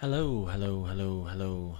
Hello, hello, hello, hello.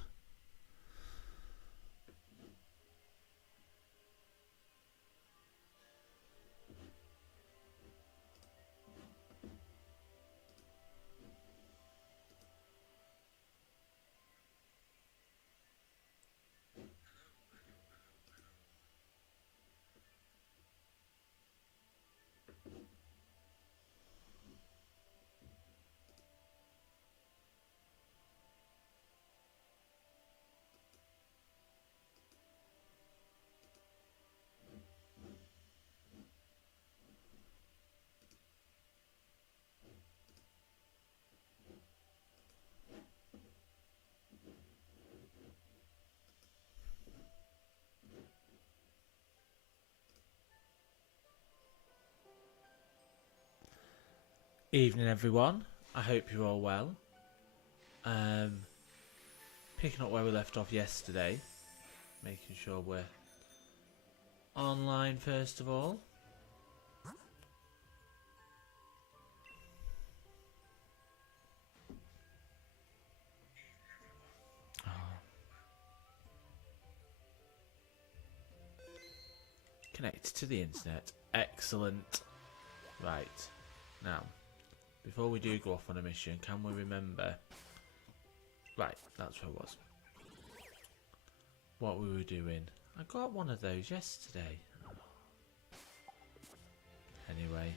Evening, everyone. I hope you're all well. Um, Picking up where we left off yesterday, making sure we're online first of all. Connected to the internet. Excellent. Right. Now, before we do go off on a mission, can we remember? Right, that's where I was. What we were doing. I got one of those yesterday. Anyway.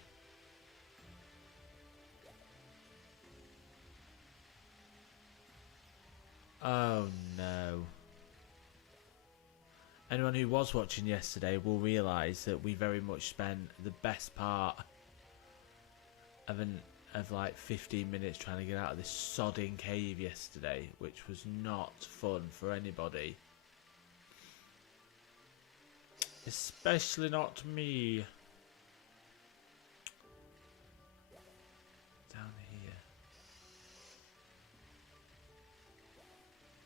Oh no. Anyone who was watching yesterday will realise that we very much spent the best part of like 15 minutes trying to get out of this sodding cave yesterday, which was not fun for anybody. Especially not me. Down here.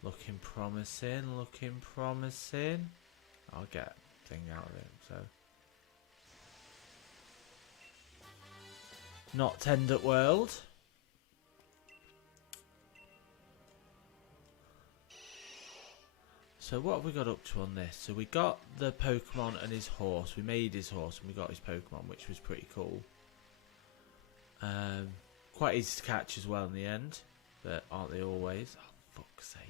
Looking promising, looking promising. I'll get a thing out of it, so. Not Tend World. So what have we got up to on this? So we got the Pokemon and his horse. We made his horse and we got his Pokemon, which was pretty cool. Quite easy to catch as well in the end, but aren't they always? Oh, fuck's sake.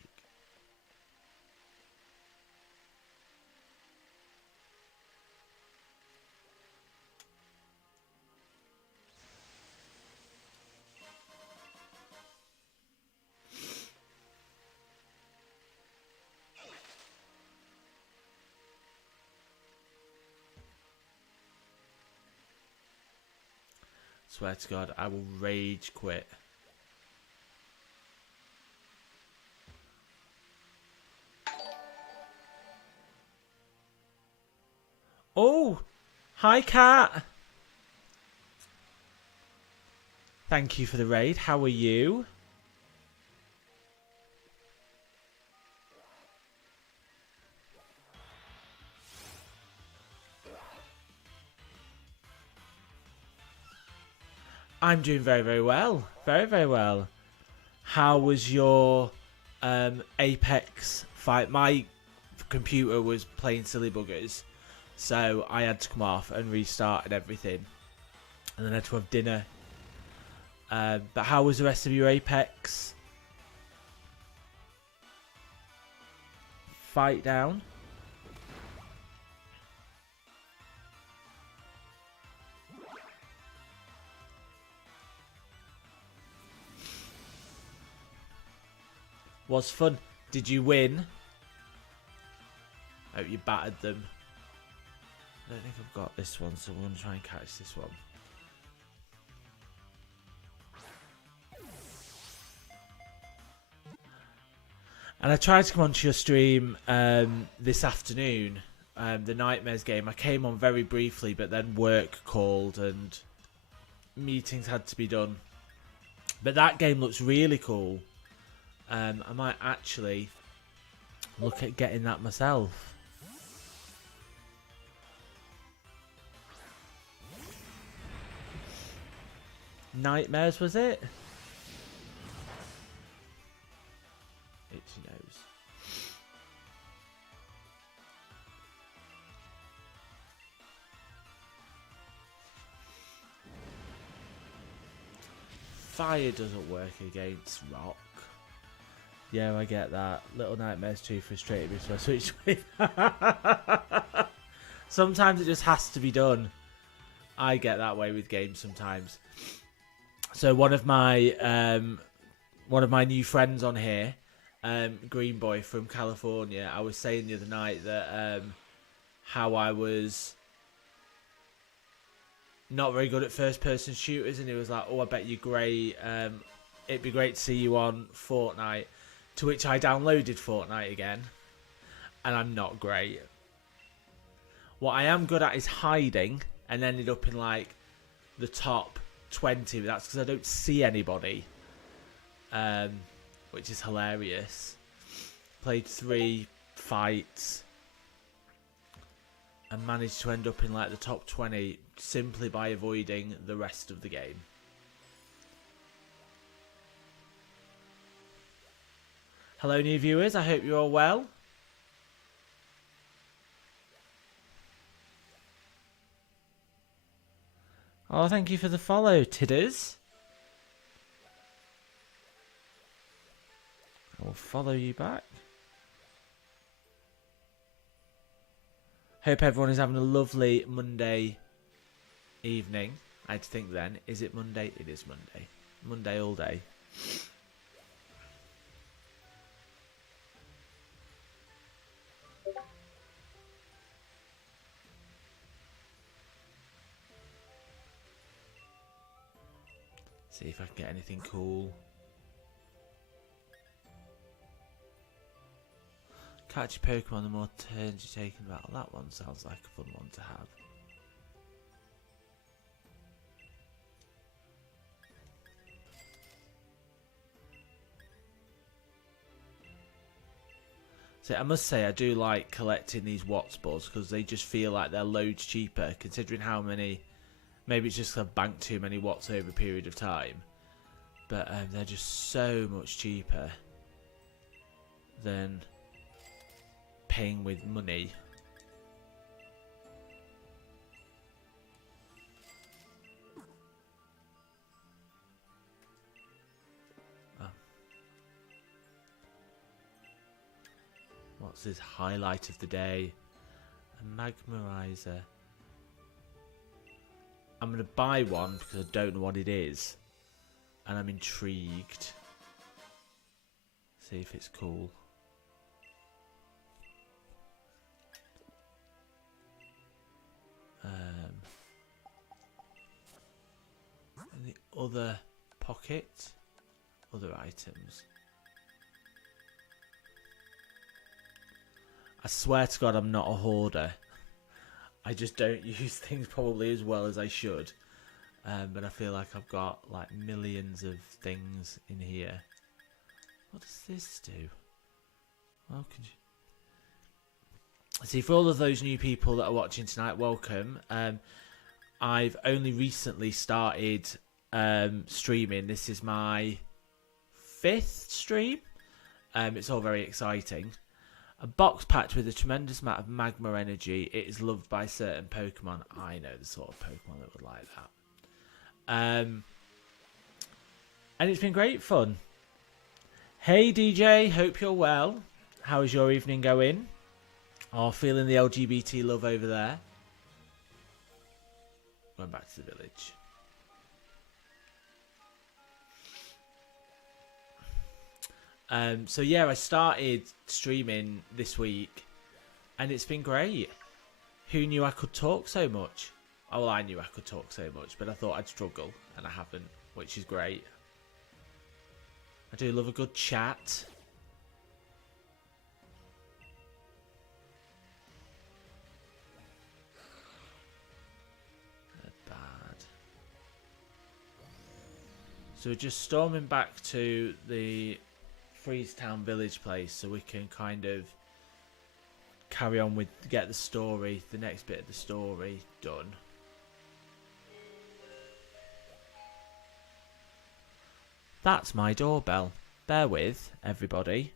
Swear to God, I will rage quit. Oh! Hi, cat! Thank you for the raid. How are you? I'm doing very, very well. Very, very well. How was your Apex fight? My computer was playing silly buggers, so I had to come off and restart and everything. And then I had to have dinner. But how was the rest of your Apex fight down? Was fun. Did you win? Oh, you battered them. I don't think I've got this one, so we're going to try and catch this one. And I tried to come onto your stream this afternoon, the Nightmares game. I came on very briefly, but then work called and meetings had to be done. But that game looks really cool. I might actually look at getting that myself. Nightmares, was it? Fire doesn't work against rock. Yeah, I get that. Little Nightmares 2 frustrated me, so I switched with. Sometimes it just has to be done. I get that way with games sometimes. So one of my new friends on here, Green Boy from California, I was saying the other night that how I was not very good at first-person shooters, and he was like, "Oh, I bet you're great. It'd be great to see you on Fortnite." To which I downloaded Fortnite again, and I'm not great. What I am good at is hiding, and ended up in like the top 20, but that's because I don't see anybody, which is hilarious. Played 3 fights and managed to end up in like the top 20 simply by avoiding the rest of the game. Hello new viewers, I hope you're all well. Oh, thank you for the follow, Tidders. I will follow you back. Hope everyone is having a lovely Monday evening. I had to think then, is it Monday? It is Monday. Monday all day. See if I can get anything cool. Catch your Pokemon the more turns you take in battle. That one sounds like a fun one to have. So I must say I do like collecting these Watts balls because they just feel like they're loads cheaper considering how many. Maybe it's just I've banked too many Watts over a period of time. But they're just so much cheaper than paying with money. Oh. What's this highlight of the day? A Magmarizer. I'm going to buy one because I don't know what it is. And I'm intrigued. See if it's cool. In the other pocket, other items. I swear to God I'm not a hoarder. I just don't use things probably as well as I should. But I feel like I've got like millions of things in here. What does this do? Well, could you... See, for all of those new people that are watching tonight, welcome. I've only recently started streaming. This is my 5th stream. It's all very exciting. A box packed with a tremendous amount of magma energy. It is loved by certain Pokemon. I know the sort of Pokemon that would like that. And it's been great fun. Hey DJ, hope you're well. How is your evening going? Oh, feeling the LGBT love over there. Going back to the village. So yeah, I started streaming this week and it's been great. Who knew I could talk so much? Oh, well, I knew I could talk so much, but I thought I'd struggle and I haven't, which is great. I do love a good chat. Bad. So we're just storming back to the Freezetown village place so we can kind of carry on with get the story, the next bit of the story done. That's my doorbell. Bear with, everybody.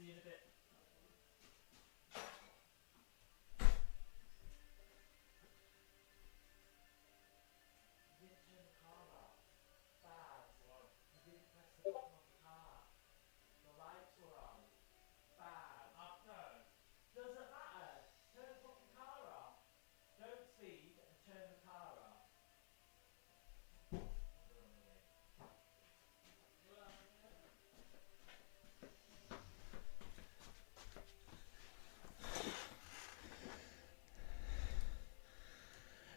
see you in a bit. You didn't turn the car off. Bad. You didn't press the button on the car. The lights were on. Bad. After. Doesn't matter. Turn the fucking car off. Don't speed and turn the car off.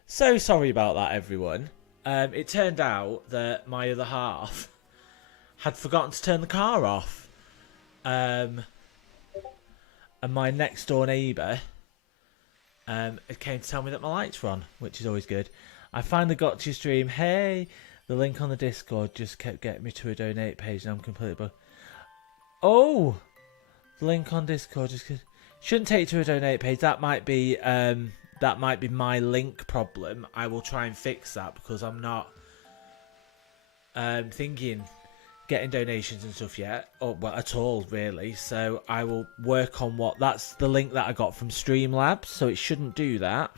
So sorry about that, everyone. It turned out that my other half had forgotten to turn the car off. And my next door neighbour it came to tell me that my lights were on, which is always good. I finally got to your stream. Hey, the link on the Discord just kept getting me to a donate page, and I'm completely Oh, the link on Discord just shouldn't take you to a donate page. That might be my link problem. I will try and fix that because I'm not thinking getting donations and stuff yet, or well, at all really. So I will work on what. That's the link that I got from Streamlabs, so it shouldn't do that.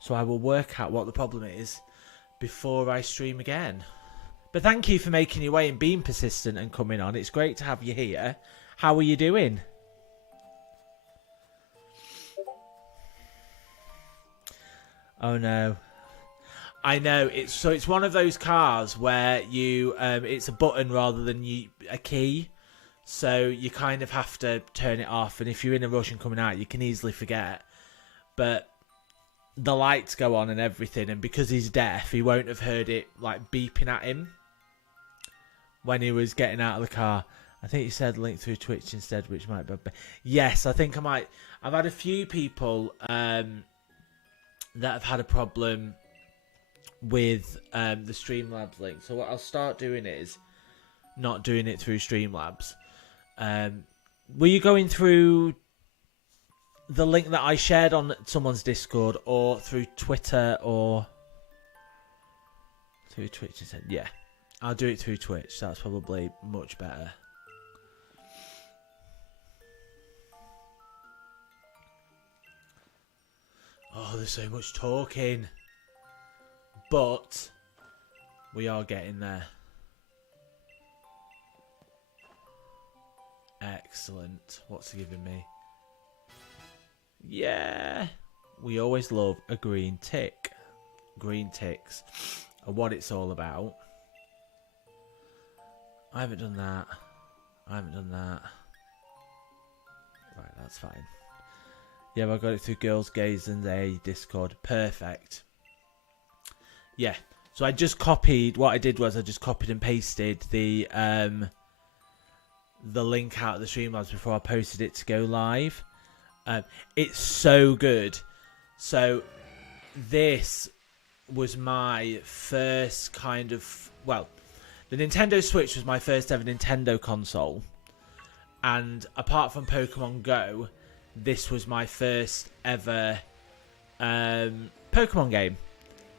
So I will work out what the problem is before I stream again. But thank you for making your way and being persistent and coming on. It's great to have you here. How are you doing? Oh no. I know, it's one of those cars where you it's a button rather than a key, so you kind of have to turn it off, and if you're in a rush and coming out you can easily forget. But the lights go on and everything, and because he's deaf he won't have heard it like beeping at him when he was getting out of the car. I think he said link through Twitch instead, which might be... Yes, I think I might. I've had a few people that have had a problem with the Streamlabs link. So what I'll start doing is not doing it through Streamlabs. Were you going through the link that I shared on someone's Discord, or through Twitter, or through Twitch instead? Yeah, I'll do it through Twitch. That's probably much better. Oh, there's so much talking. But we are getting there. Excellent. What's he giving me? Yeah. We always love a green tick. Green ticks are what it's all about. I haven't done that. I haven't done that. Right, that's fine. Yeah, I got it through Girls Gaze and a Discord. Perfect. Yeah, so I just copied. What I did was I just copied and pasted the link out of the Streamlabs before I posted it to go live. It's so good. So this was my first kind of, well, the Nintendo Switch was my first ever Nintendo console, and apart from Pokemon Go, this was my first ever Pokemon game.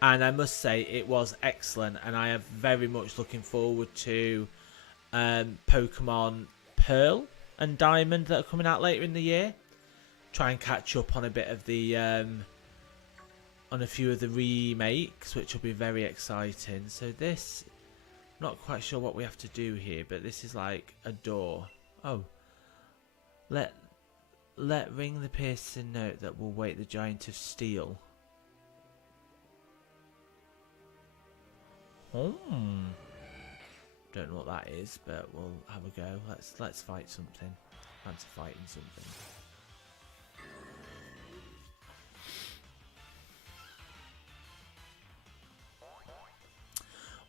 And I must say it was excellent, and I am very much looking forward to Pokemon Pearl and Diamond that are coming out later in the year. Try and catch up on a bit of the on a few of the remakes, which will be very exciting. So this, not quite sure what we have to do here, but this is like a door. Oh, let ring the piercing note that will wake the giant of steel. Don't know what that is, but we'll have a go. Let's fight something. Fancy fighting something.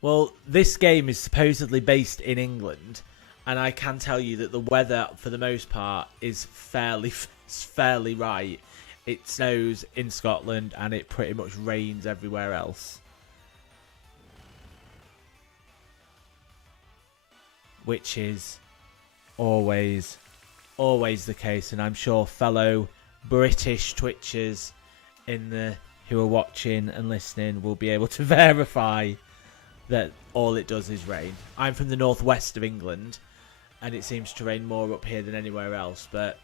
Well, this game is supposedly based in England, and I can tell you that the weather, for the most part, is fairly right. It snows in Scotland, and it pretty much rains everywhere else. Which is always the case, and I'm sure fellow British Twitchers who are watching and listening will be able to verify that all it does is rain. I'm from the northwest of England, and it seems to rain more up here than anywhere else, but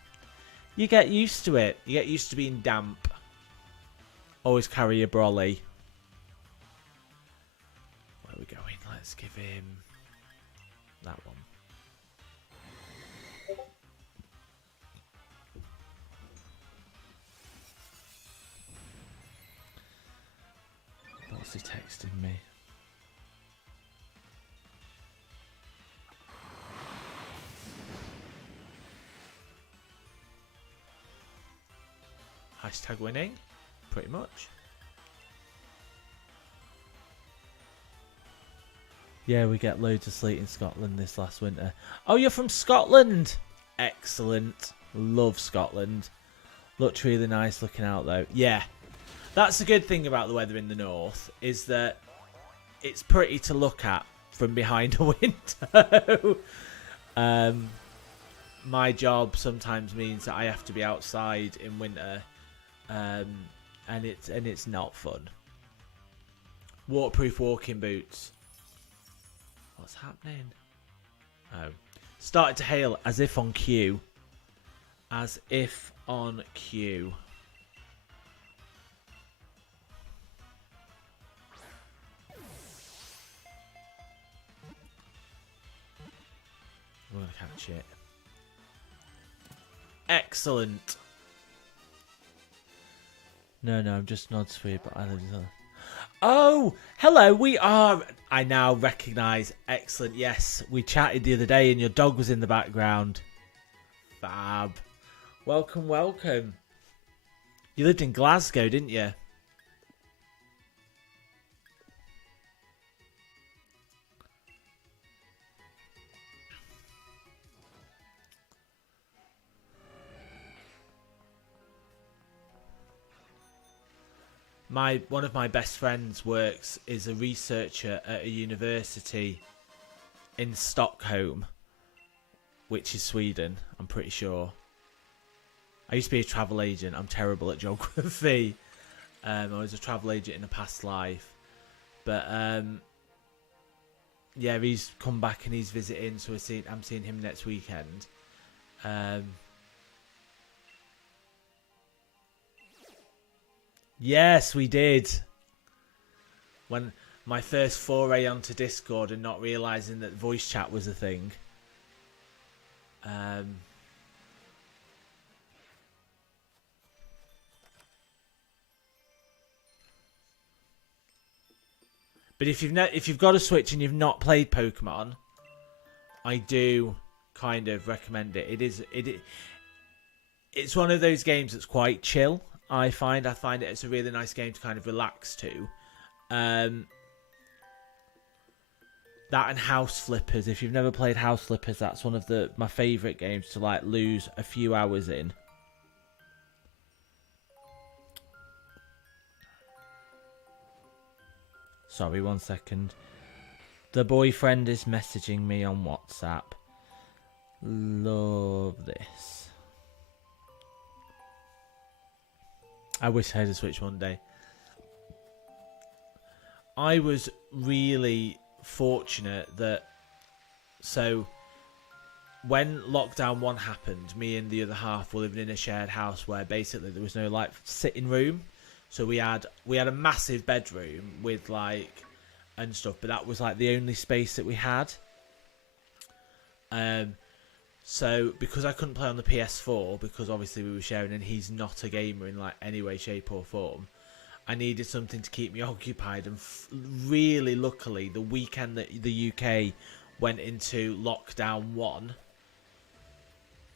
you get used to it. You get used to being damp. Always carry your brolly. Where are we going? Let's give him that one. What's he texting me? Hashtag winning, pretty much. Yeah, we get loads of sleet in Scotland this last winter. Oh, you're from Scotland? Excellent. Love Scotland. Looked really nice looking out though. Yeah. That's the good thing about the weather in the north, is that it's pretty to look at from behind a window. My job sometimes means that I have to be outside in winter, and it's not fun. Waterproof walking boots. What's happening? Oh, started to hail as if on cue. As if on cue. I'm gonna catch it. Excellent. No, I'm just nod sweet, but I live in. Oh, hello. We are. I now recognise. Excellent. Yes, we chatted the other day, and your dog was in the background. Fab. Welcome, welcome. You lived in Glasgow, didn't you? One of my best friends is a researcher at a university in Stockholm, which is Sweden, I'm pretty sure. I used to be a travel agent. I'm terrible at geography. I was a travel agent in a past life. But yeah, he's come back and he's visiting, so I'm seeing him next weekend. Yes, we did. When my first foray onto Discord and not realising that voice chat was a thing. But if you've got a Switch and you've not played Pokemon, I do kind of recommend it. It's one of those games that's quite chill. I find it's a really nice game to kind of relax to. That and House Flippers. If you've never played House Flippers, that's one of my favourite games to like lose a few hours in. Sorry, 1 second. The boyfriend is messaging me on WhatsApp. Love this. I wish I had a Switch one day. I was really fortunate that... So, when lockdown 1 happened, me and the other half were living in a shared house where basically there was no like sitting room. So we had a massive bedroom with like and stuff, but that was like the only space that we had. So because I couldn't play on the PS4 because obviously we were sharing and he's not a gamer in like any way, shape or form, I needed something to keep me occupied. And really luckily, the weekend that the UK went into lockdown 1,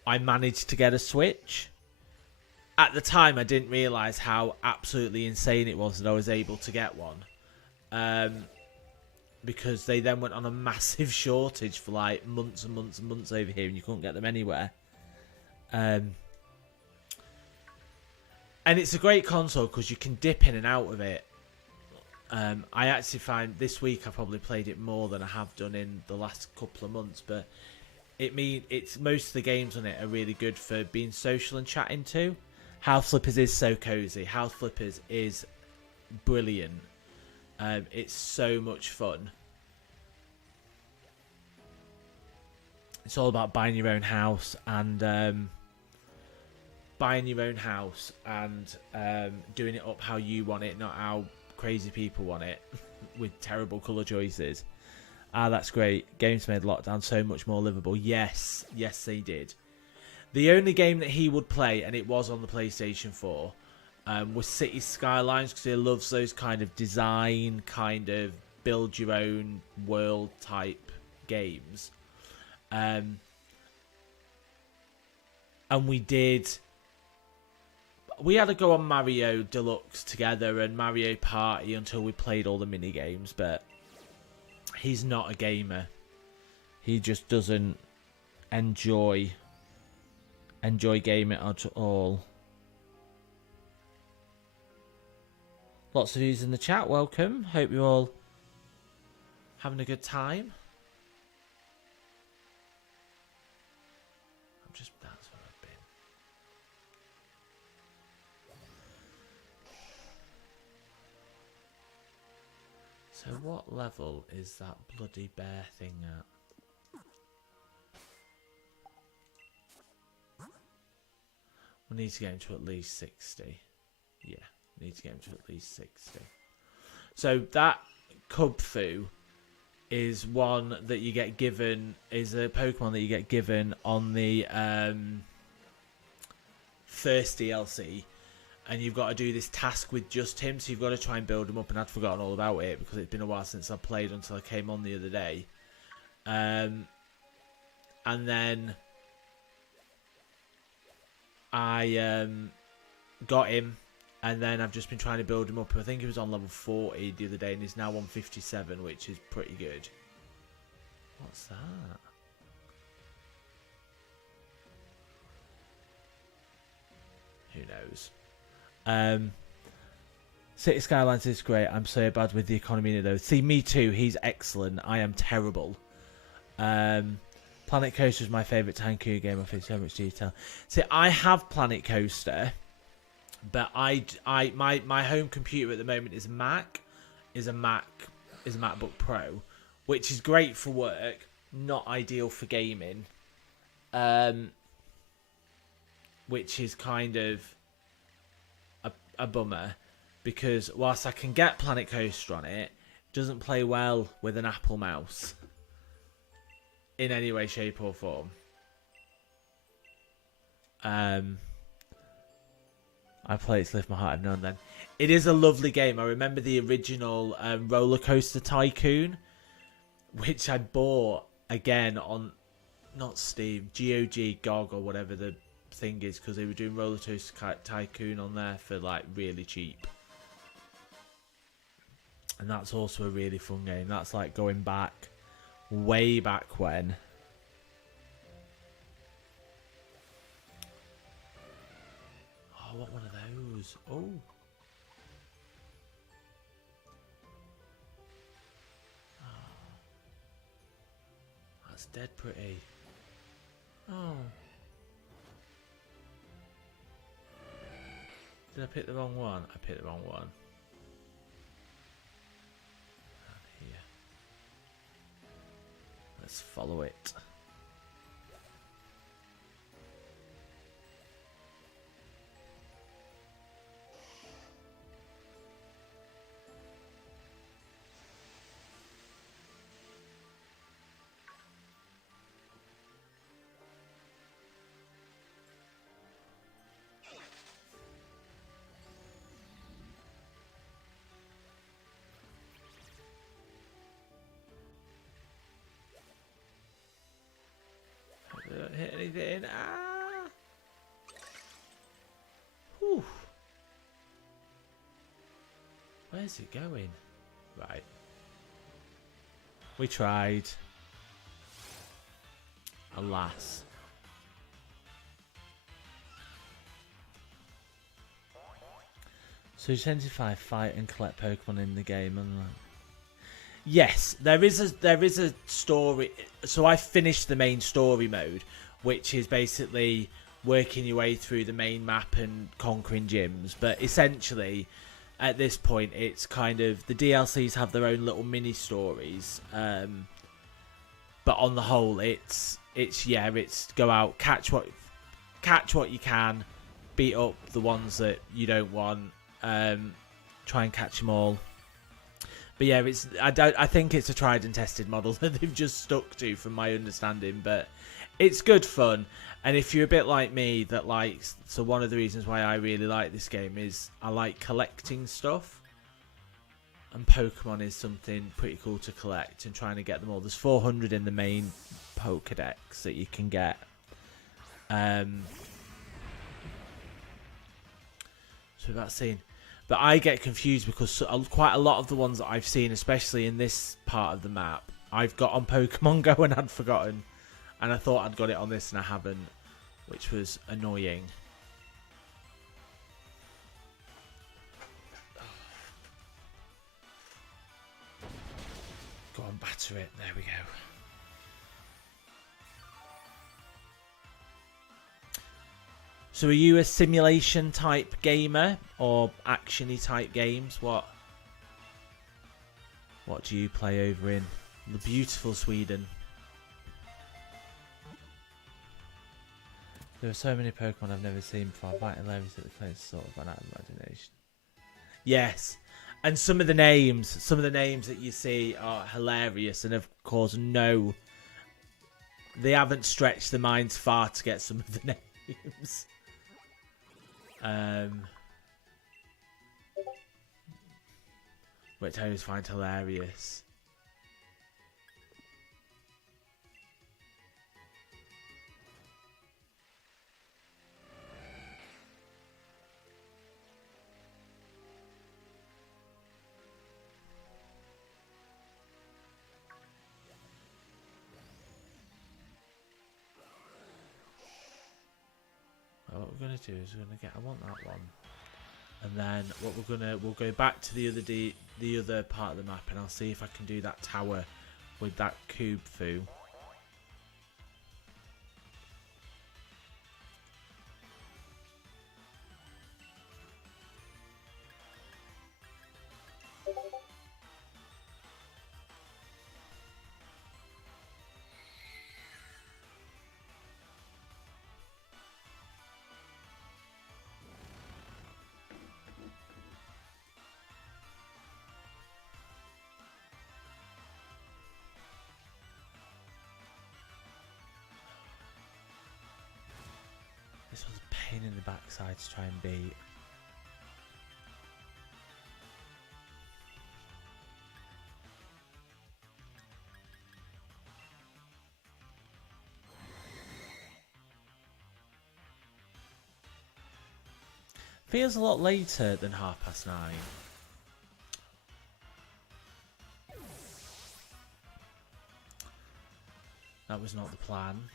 I managed to get a Switch. At the time, I didn't realise how absolutely insane it was that I was able to get one. Because they then went on a massive shortage for like months and months and months over here and you couldn't get them anywhere. And it's a great console because you can dip in and out of it. I actually find this week I probably played it more than I have done in the last couple of months, but it's most of the games on it are really good for being social and chatting too. House Flippers is so cozy. House Flippers is brilliant. It's so much fun. It's all about buying your own house and doing it up how you want it, not how crazy people want it, with terrible colour choices. That's great. Games made Lockdown so much more livable. Yes, they did. The only game that he would play, and it was on the PlayStation 4, was City Skylines, because he loves those kind of design, kind of build your own world type games. And we had to go on Mario Deluxe together and Mario Party until we played all the mini games, but he's not a gamer. He just doesn't enjoy gaming at all. Lots of yous in the chat. Welcome. Hope you're all having a good time. That's where I've been. So what level is that bloody bear thing at? We need to get him to at least 60. Yeah, we need to get him to at least 60. So that Kubfu is one that you get given, is a Pokemon that you get given on the first DLC. And you've got to do this task with just him, so you've got to try and build him up. And I'd forgotten all about it because it's been a while since I played until I came on the other day. And then I got him, and then I've just been trying to build him up. I think he was on level 40 the other day, and he's now on 57, which is pretty good. What's that? Who knows? City Skylines is great. I'm so bad with the economy though. See, me too. He's excellent. I am terrible. Planet Coaster is my favourite Tycoon game. I think so much detail. See, I have Planet Coaster, but my home computer at the moment is a MacBook Pro, which is great for work, not ideal for gaming. Which is kind of a bummer, because whilst I can get Planet Coaster on it, it doesn't play well with an Apple mouse in any way, shape or form. I play it to lift my heart every now and then. It is a lovely game. I remember the original Roller Coaster Tycoon, which I bought again on, not Steam, GOG or whatever the thing is, because they were doing Roller Coaster Tycoon on there for like really cheap. And that's also a really fun game. That's like going back, way back when. Oh, what one of those? Oh. That's dead pretty. Oh. Did I pick the wrong one? I picked the wrong one. Down here. Let's follow it. Don't hit anything. Ah! Whew. Where's it going? Right. We tried. Alas. So you tend to fight and collect Pokemon in the game, and yes, there is a story. So I finished the main story mode, which is basically working your way through the main map and conquering gyms. But essentially, at this point, it's kind of the DLCs have their own little mini stories, but on the whole, it's go out, catch what you can, beat up the ones that you don't want, try and catch them all. But yeah, I think it's a tried and tested model that they've just stuck to, from my understanding. But it's good fun, and if you're a bit like me, that likes, so one of the reasons why I really like this game is I like collecting stuff, and Pokemon is something pretty cool to collect and trying to get them all. There's 400 in the main Pokedex that you can get. So that's seen. But I get confused because quite a lot of the ones that I've seen, especially in this part of the map, I've got on Pokemon Go and had forgotten. And I thought I'd got it on this and I haven't, which was annoying. Go on, batter it. There we go. So are you a simulation type gamer or action-y type games? What do you play over in the beautiful Sweden? There are so many Pokemon I've never seen before. I find it hilarious that the claims sort of run out of imagination. Yes, and some of the names that you see are hilarious, and of course, no, they haven't stretched the minds far to get some of the names. Which I always find hilarious. What we're gonna do is I want that one, and then we'll go back to the other part of the map, and I'll see if I can do that tower with that Kubfu. This was a pain in the backside to try and beat. Feels a lot later than 9:30. That was not the plan.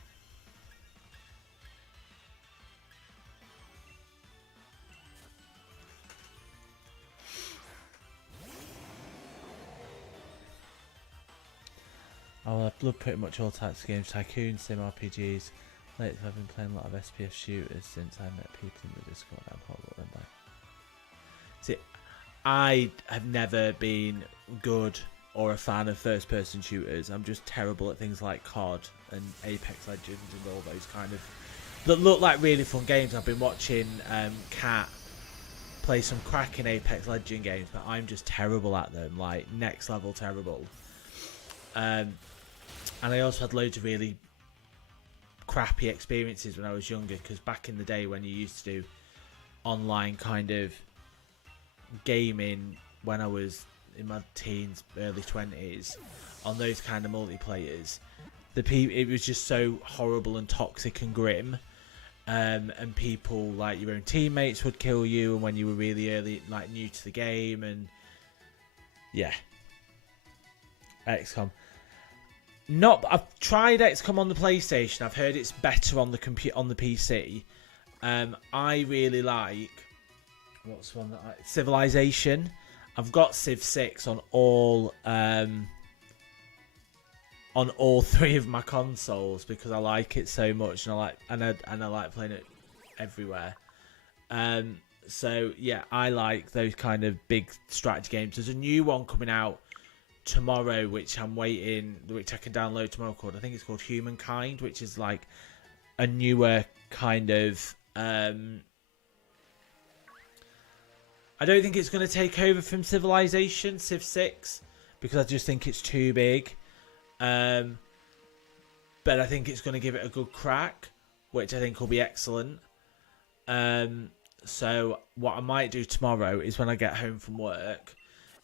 I've loved pretty much all types of games, Tycoon, Sim RPGs. Lately I've been playing a lot of SPS shooters since I met people in the Discord. I'm horrible at them. See, I have never been good or a fan of first-person shooters. I'm just terrible at things like COD and Apex Legends and all those kind of that look like really fun games. I've been watching Kat play some cracking Apex Legend games, but I'm just terrible at them, like next level terrible. And I also had loads of really crappy experiences when I was younger, because back in the day when you used to do online kind of gaming when I was in my teens, early 20s, on those kind of multiplayers, it was just so horrible and toxic and grim, and people, like your own teammates, would kill you, and when you were really early, like new to the game, and yeah, XCOM. I've tried XCOM on the PlayStation. I've heard it's better on the PC. I really like, what's one that Civilization. I've got Civ 6 on all 3 of my consoles because I like it so much, and I like playing it everywhere. So yeah, I like those kind of big strategy games. There's a new one coming out tomorrow, which I'm waiting, which I can download tomorrow, called, I think it's called Humankind, which is like a newer kind of I don't think it's going to take over from Civilization Civ 6 because I just think it's too big, but I think it's going to give it a good crack, which I think will be excellent. So what I might do tomorrow is when I get home from work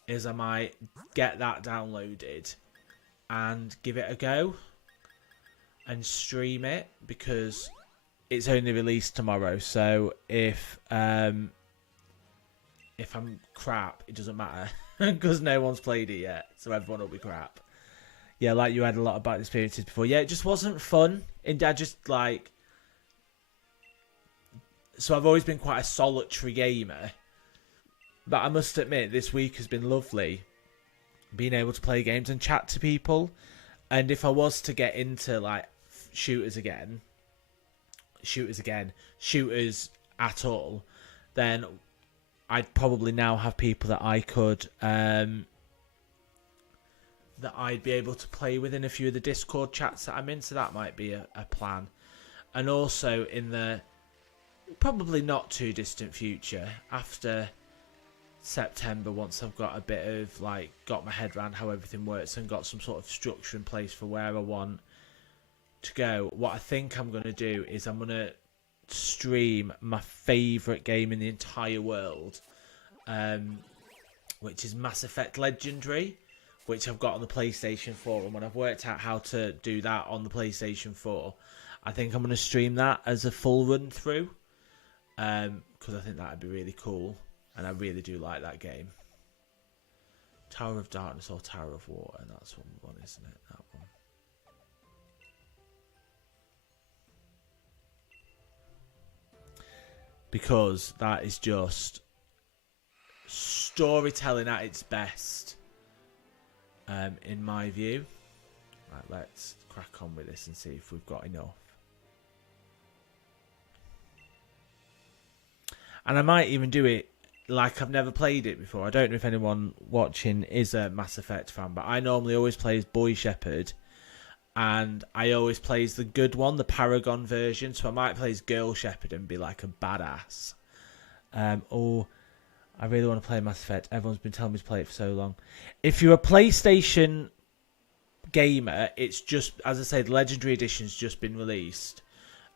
is I might get that downloaded and give it a go and stream it, because it's only released tomorrow. So if I'm crap, it doesn't matter because no one's played it yet, so everyone will be crap. Yeah, like you had a lot of bad experiences before. Yeah, it just wasn't fun. And I just like... So I've always been quite a solitary gamer. But I must admit, this week has been lovely. Being able to play games and chat to people. And if I was to get into like shooters at all, then I'd probably now have people that I could... that I'd be able to play with in a few of the Discord chats that I'm in. So that might be a plan. And also in the... probably not too distant future, after September, once I've got a bit of like got my head around how everything works and got some sort of structure in place for where I want to go, what I think I'm going to do is I'm going to stream my favourite game in the entire world, which is Mass Effect Legendary, which I've got on the PlayStation 4. And when I've worked out how to do that on the PlayStation 4, I think I'm going to stream that as a full run through. Because I think that would be really cool, and I really do like that game. Tower of Darkness or Tower of Water, that's one, isn't it? That one. Because that is just storytelling at its best, in my view. Right, let's crack on with this and see if we've got enough. And I might even do it like I've never played it before. I don't know if anyone watching is a Mass Effect fan, but I normally always play as Boy Shepherd. And I always play as the good one, the Paragon version. So I might play as Girl Shepherd and be like a badass. Or I really want to play Mass Effect. Everyone's been telling me to play it for so long. If you're a PlayStation gamer, it's just, as I say, the Legendary Edition's just been released.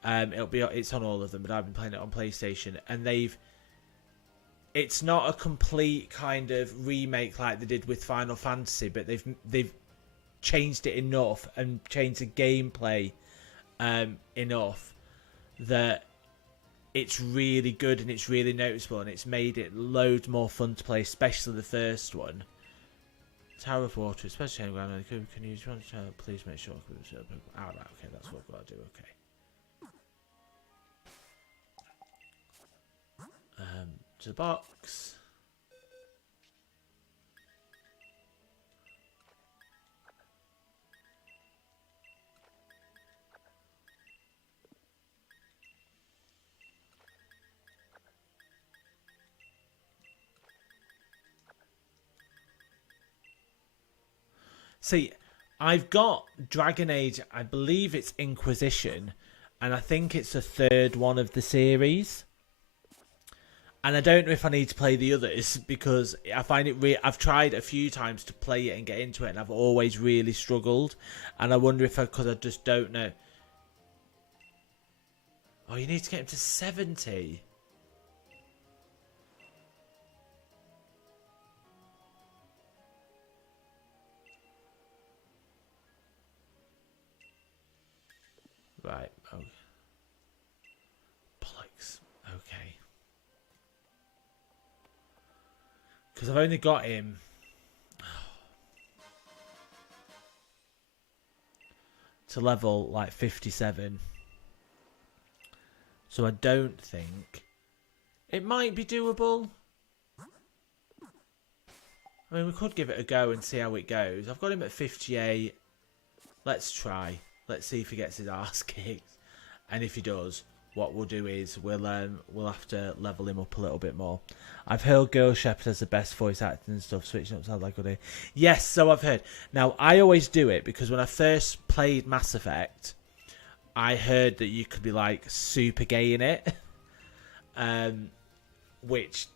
It's on all of them, but I've been playing it on PlayStation, and it's not a complete kind of remake like they did with Final Fantasy, but they've changed it enough and changed the gameplay enough that it's really good and it's really noticeable, and it's made it loads more fun to play, especially the first one. Tower of Water, especially anywhere. Can you please make sure? Right, okay, that's what I've got to do. Okay. To the box. See, I've got Dragon Age, I believe it's Inquisition, and I think it's the third one of the series. And I don't know if I need to play the others, because I find it I've tried a few times to play it and get into it, and I've always really struggled. And I wonder if because I just don't know. Oh, you need to get him to 70. Right. Oh. Bollocks. Okay. Because I've only got him to level like 57. So I don't think it might be doable. I mean, we could give it a go and see how it goes. I've got him at 58. Let's try. Let's see if he gets his arse kicked. And if he does, what we'll do is we'll have to level him up a little bit more. I've heard Girl Shepherd has the best voice acting and stuff. Switching up sounds like a good idea. Yes, so I've heard. Now I always do it because when I first played Mass Effect, I heard that you could be like super gay in it, which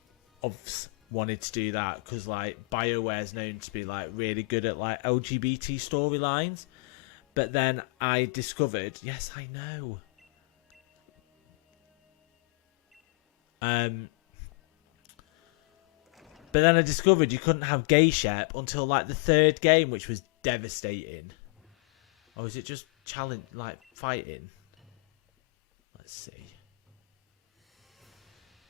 I've wanted to do that because like BioWare's known to be like really good at like LGBT storylines, but then I discovered, yes, I know. But then I discovered you couldn't have gay Shep until like the third game, which was devastating. Or is it just challenge, like fighting? Let's see.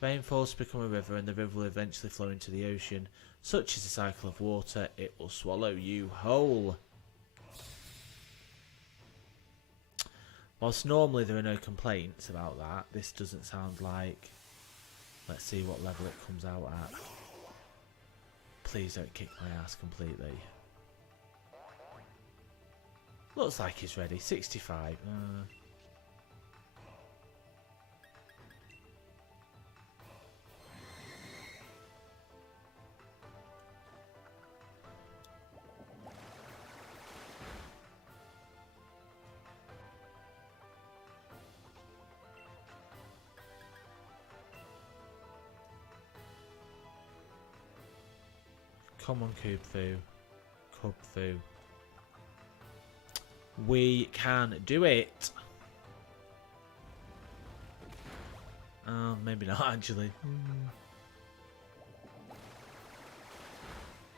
Rain falls to become a river, and the river will eventually flow into the ocean. Such is the cycle of water, it will swallow you whole. Whilst normally there are no complaints about that, this doesn't sound like... Let's see what level it comes out at. Please don't kick my ass completely. Looks like he's ready. 65. Come on, Kubfu. Kubfu. We can do it. Maybe not actually.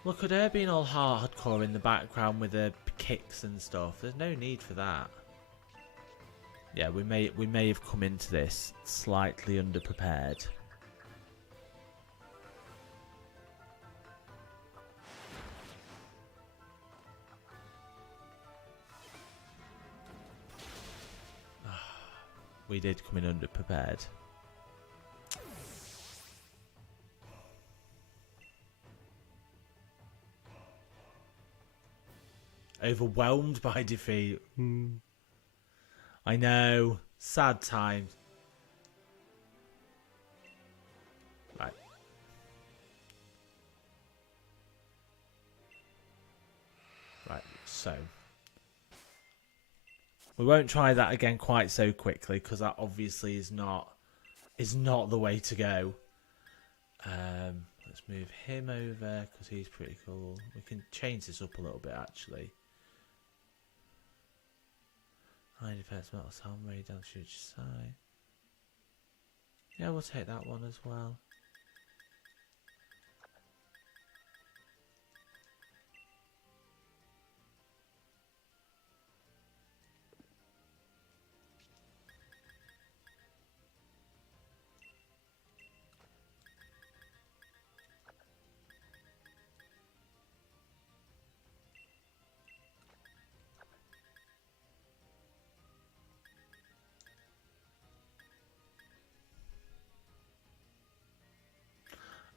Look at her being all hardcore in the background with her kicks and stuff. There's no need for that. Yeah, we may have come into this slightly underprepared. We did come in underprepared. Overwhelmed by defeat. I know. Sad times. Right. Right, so. We won't try that again quite so quickly because that obviously is not the way to go. Let's move him over because he's pretty cool. We can change this up a little bit actually. High defense, metal sound, ray down to each side. Yeah, we'll take that one as well.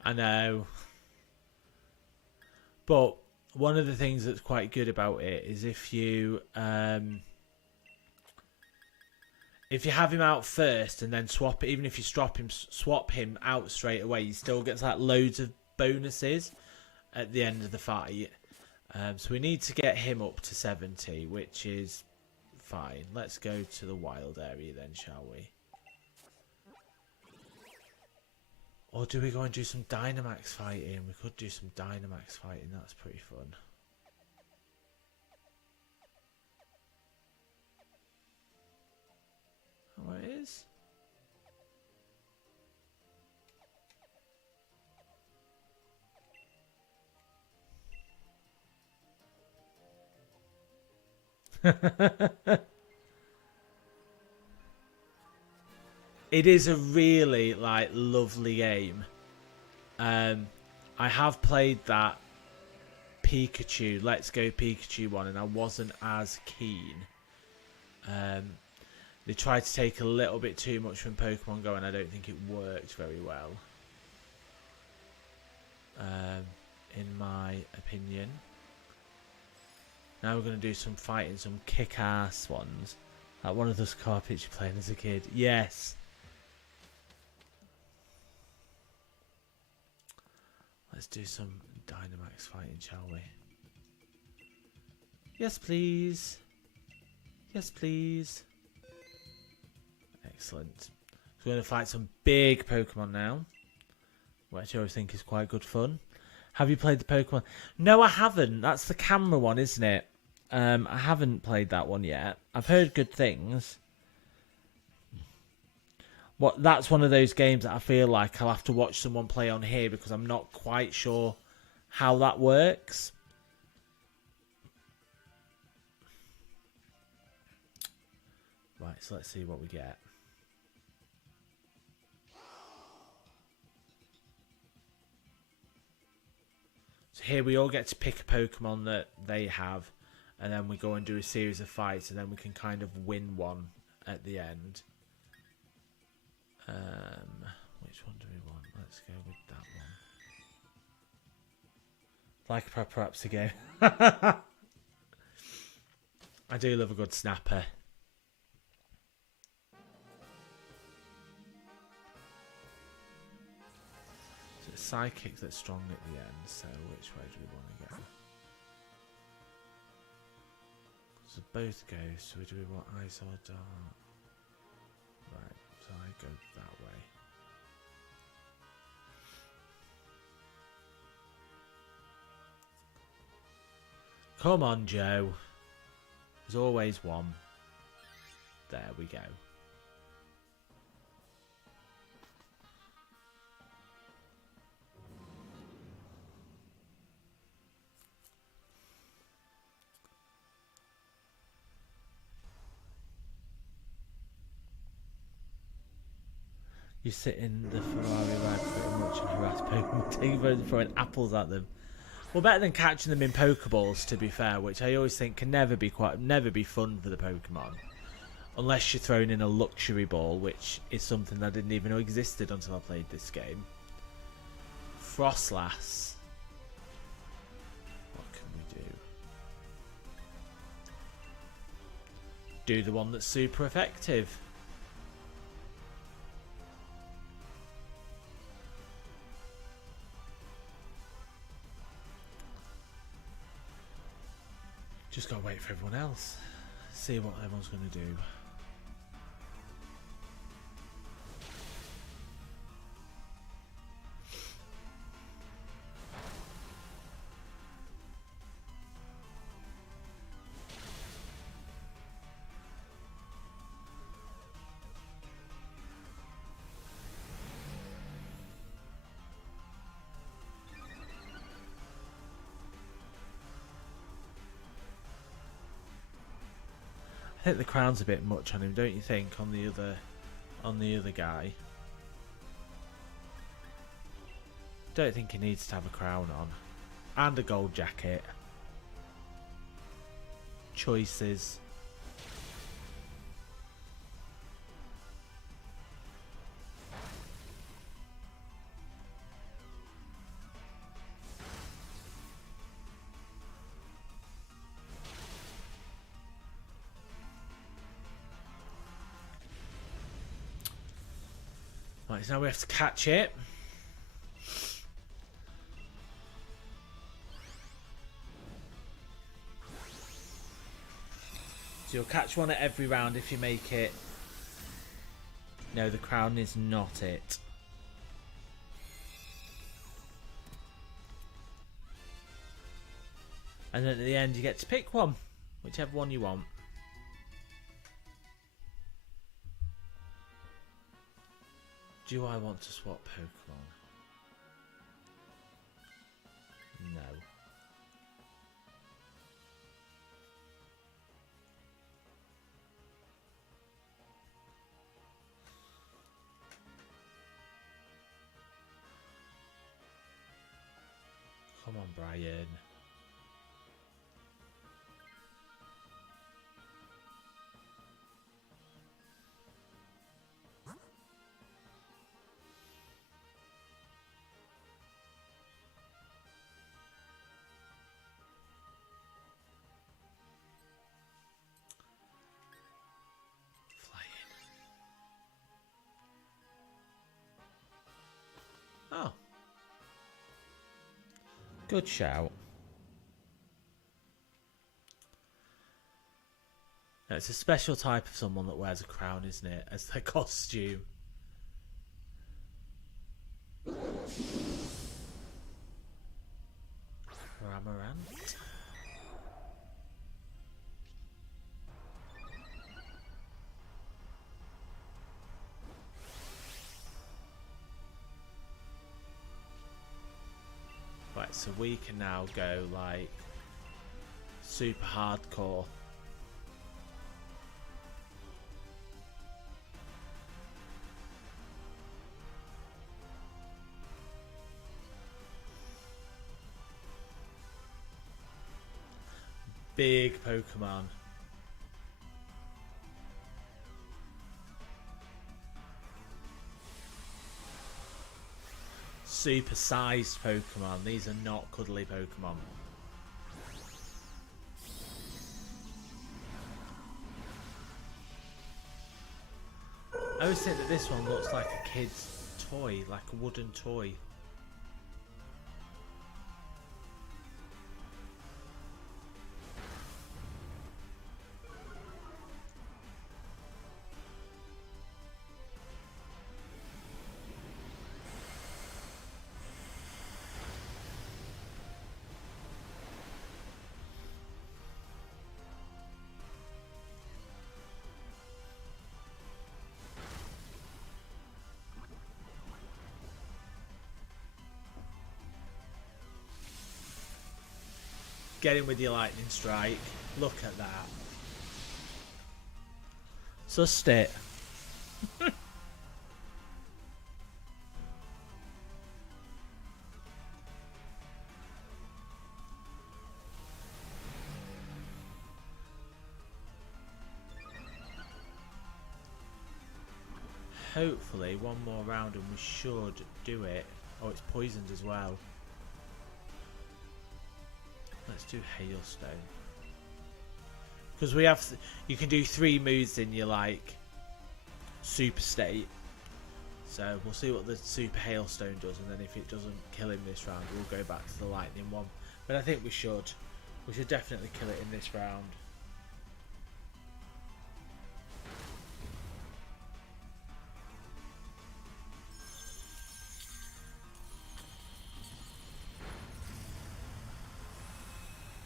I know. But one of the things that's quite good about it is if you have him out first and then swap it, even if you swap him out straight away, he still gets like loads of bonuses at the end of the fight. So we need to get him up to 70, which is fine. Let's go to the wild area then, shall we? Or do we go and do some Dynamax fighting? We could do some Dynamax fighting, that's pretty fun. Oh, it is? It is a really like lovely game. I have played that Pikachu, Let's Go Pikachu one, and I wasn't as keen. They tried to take a little bit too much from Pokemon Go, and I don't think it worked very well. In my opinion. Now we're going to do some fighting, some kick-ass ones. Like one of those car picture playing as a kid. Yes. Let's do some Dynamax fighting, shall we? Yes, please. Yes, please. Excellent. So we're going to fight some big Pokemon now, which I always think is quite good fun. Have you played the Pokemon? No, I haven't. That's the camera one, isn't it? I haven't played that one yet. I've heard good things. That's one of those games that I feel like I'll have to watch someone play on here because I'm not quite sure how that works. Right, so let's see what we get. So here we all get to pick a Pokemon that they have, and then we go and do a series of fights, and then we can kind of win one at the end. Which one do we want? Let's go with that one. Like a proper Apsy game. I do love a good snapper. So it's Psychic that's strong at the end, so which way do we want to go? So both go, so do we want Ice or Dark? Right, so I go that way. Come on, Joe. There's always one. There we go. You sit in the Ferrari ride pretty much and harass Pokemon, taking throwing apples at them. Well, better than catching them in Pokeballs, to be fair, which I always think can never be fun for the Pokemon, unless you're throwing in a luxury ball, which is something that I didn't even know existed until I played this game. Frostlass. What can we do? Do the one that's super effective. Just gotta wait for everyone else. See what everyone's gonna do. I think the crown's a bit much on him, don't you think? On the other guy. Don't think he needs to have a crown on, and a gold jacket. Choices. Right, so now we have to catch it. So you'll catch one at every round if you make it. No, the crown is not it. And then at the end you get to pick one. Whichever one you want. Do I want to swap Pokemon? No. Come on, Brian. Oh. Good shout. No, it's a special type of someone that wears a crown, isn't it? As their costume. Cramorant. Right, so we can now go like super hardcore. Big Pokemon. Super sized Pokemon. These are not cuddly Pokemon. I always think that this one looks like a kid's toy, like a wooden toy. Get in with your lightning strike. Look at that. Sussed it. Hopefully one more round and we should do it. Oh, it's poisoned as well. Let's do Hailstone. Because we have, you can do 3 moves in your like super state. So we'll see what the super Hailstone does, and then if it doesn't kill him this round, we'll go back to the lightning one. But I think we should. We should definitely kill it in this round.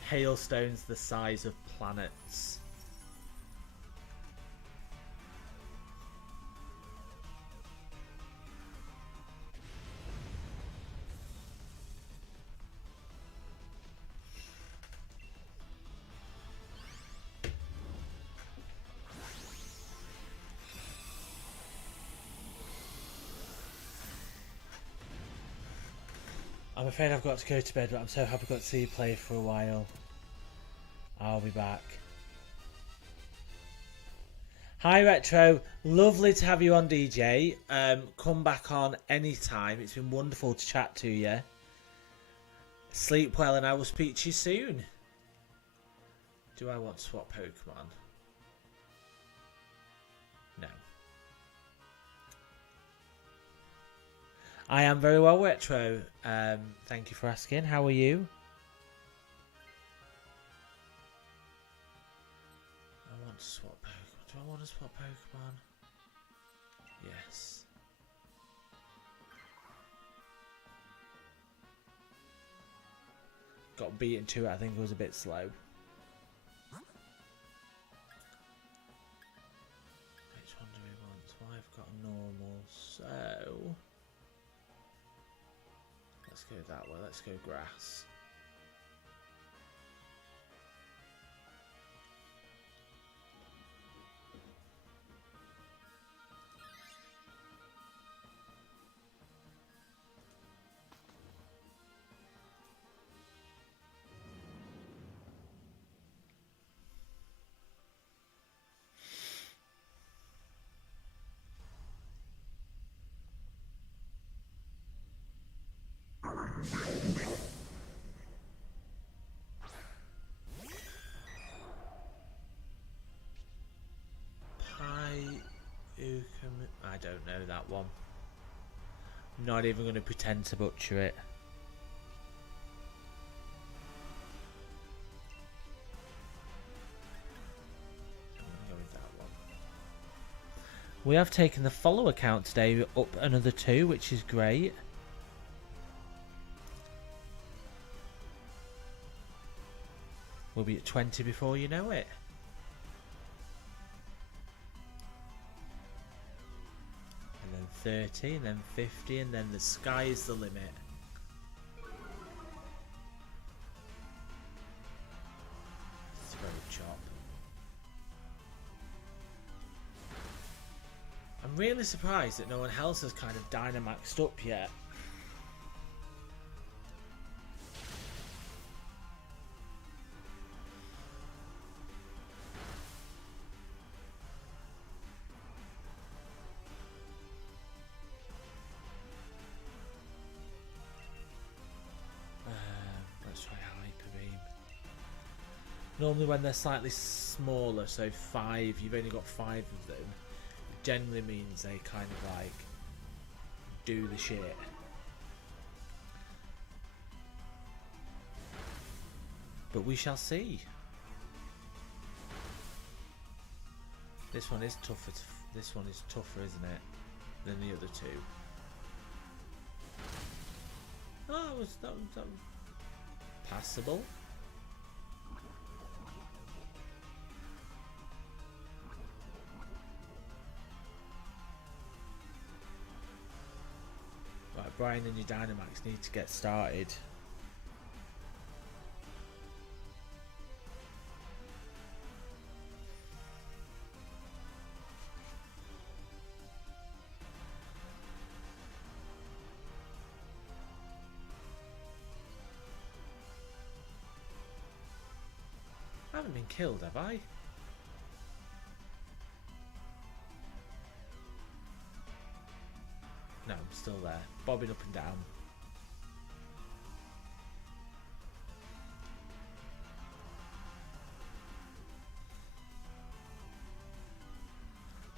Hailstones the size of planets. I'm afraid I've got to go to bed, but I'm so happy I got to see you play for a while. I'll be back. Hi Retro, lovely to have you on, DJ. Come back on anytime. It's been wonderful to chat to you. Sleep well and I will speak to you soon. Do I want to swap Pokemon? No. I am very well, Retro. Thank you for asking. How are you? I want to swap Pokemon. Do I want to swap Pokemon? Yes. Got beaten to it. I think it was a bit slow. Which one do we want? Well, I've got a normal, so let's go that way. Let's go grass. I don't know that one. I'm not even going to pretend to butcher it. We have taken the follower count today up another 2, which is great. We'll be at 20 before you know it. And then 30, and then 50, and then the sky is the limit. Throat chop. I'm really surprised that no one else has kind of Dynamaxed up yet. Let's try Hyper Beam. Normally when they're slightly smaller, so 5, you've only got 5 of them, generally means they kind of like do the shit. But we shall see. This one is tougher. This one is tougher, isn't it, than the other 2? Oh, that was passable. Right, Brian and your Dynamax need to get started. I haven't been killed, have I? No, I'm still there, bobbing up and down.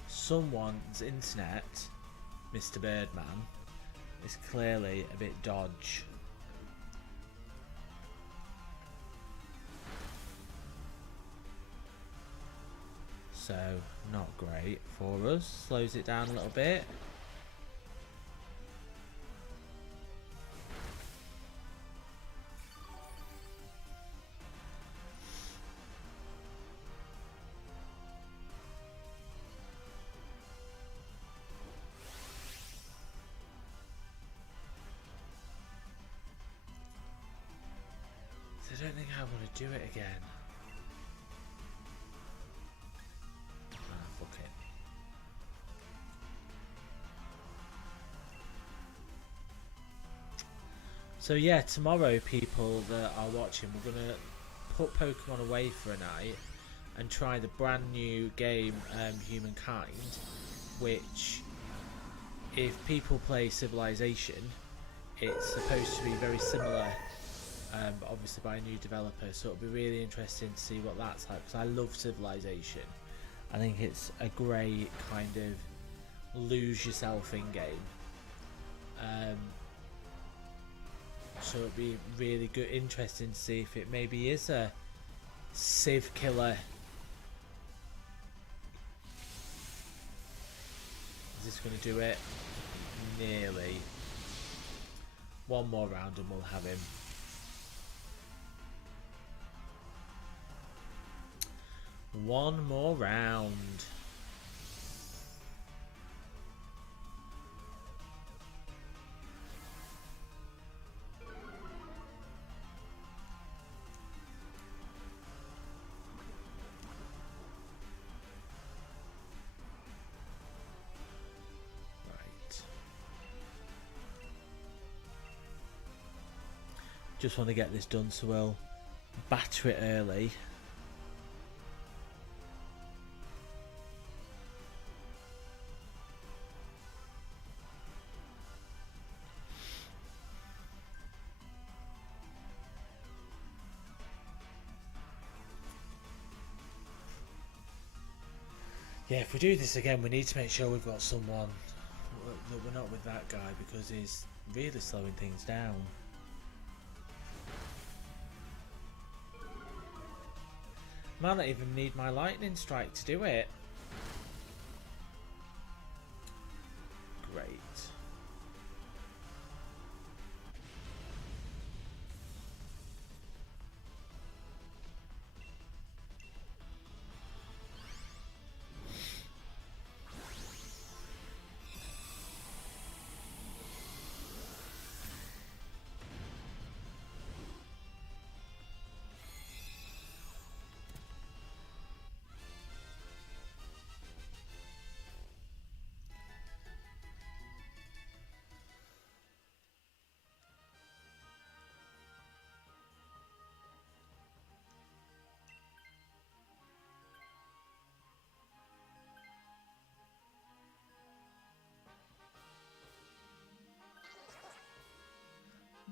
Someone's internet, Mr. Birdman, is clearly a bit dodge. So, not great for us. Slows it down a little bit. I don't think I want to do it again. Fuck it. So yeah, tomorrow, people that are watching, we're going to put Pokemon away for a night and try the brand new game, Humankind, which, if people play Civilization, it's supposed to be very similar, but obviously by a new developer, so it'll be really interesting to see what that's like, because I love Civilization. I think it's a great kind of lose yourself in game. So it'll be really good, interesting to see if it maybe is a Civ killer. Is this going to do it? Nearly. One more round and we'll have him. One more round. Right. Just want to get this done, so we'll batter it early. Yeah, if we do this again, we need to make sure we've got someone that we're not with that guy, because he's really slowing things down. Might not even need my lightning strike to do it.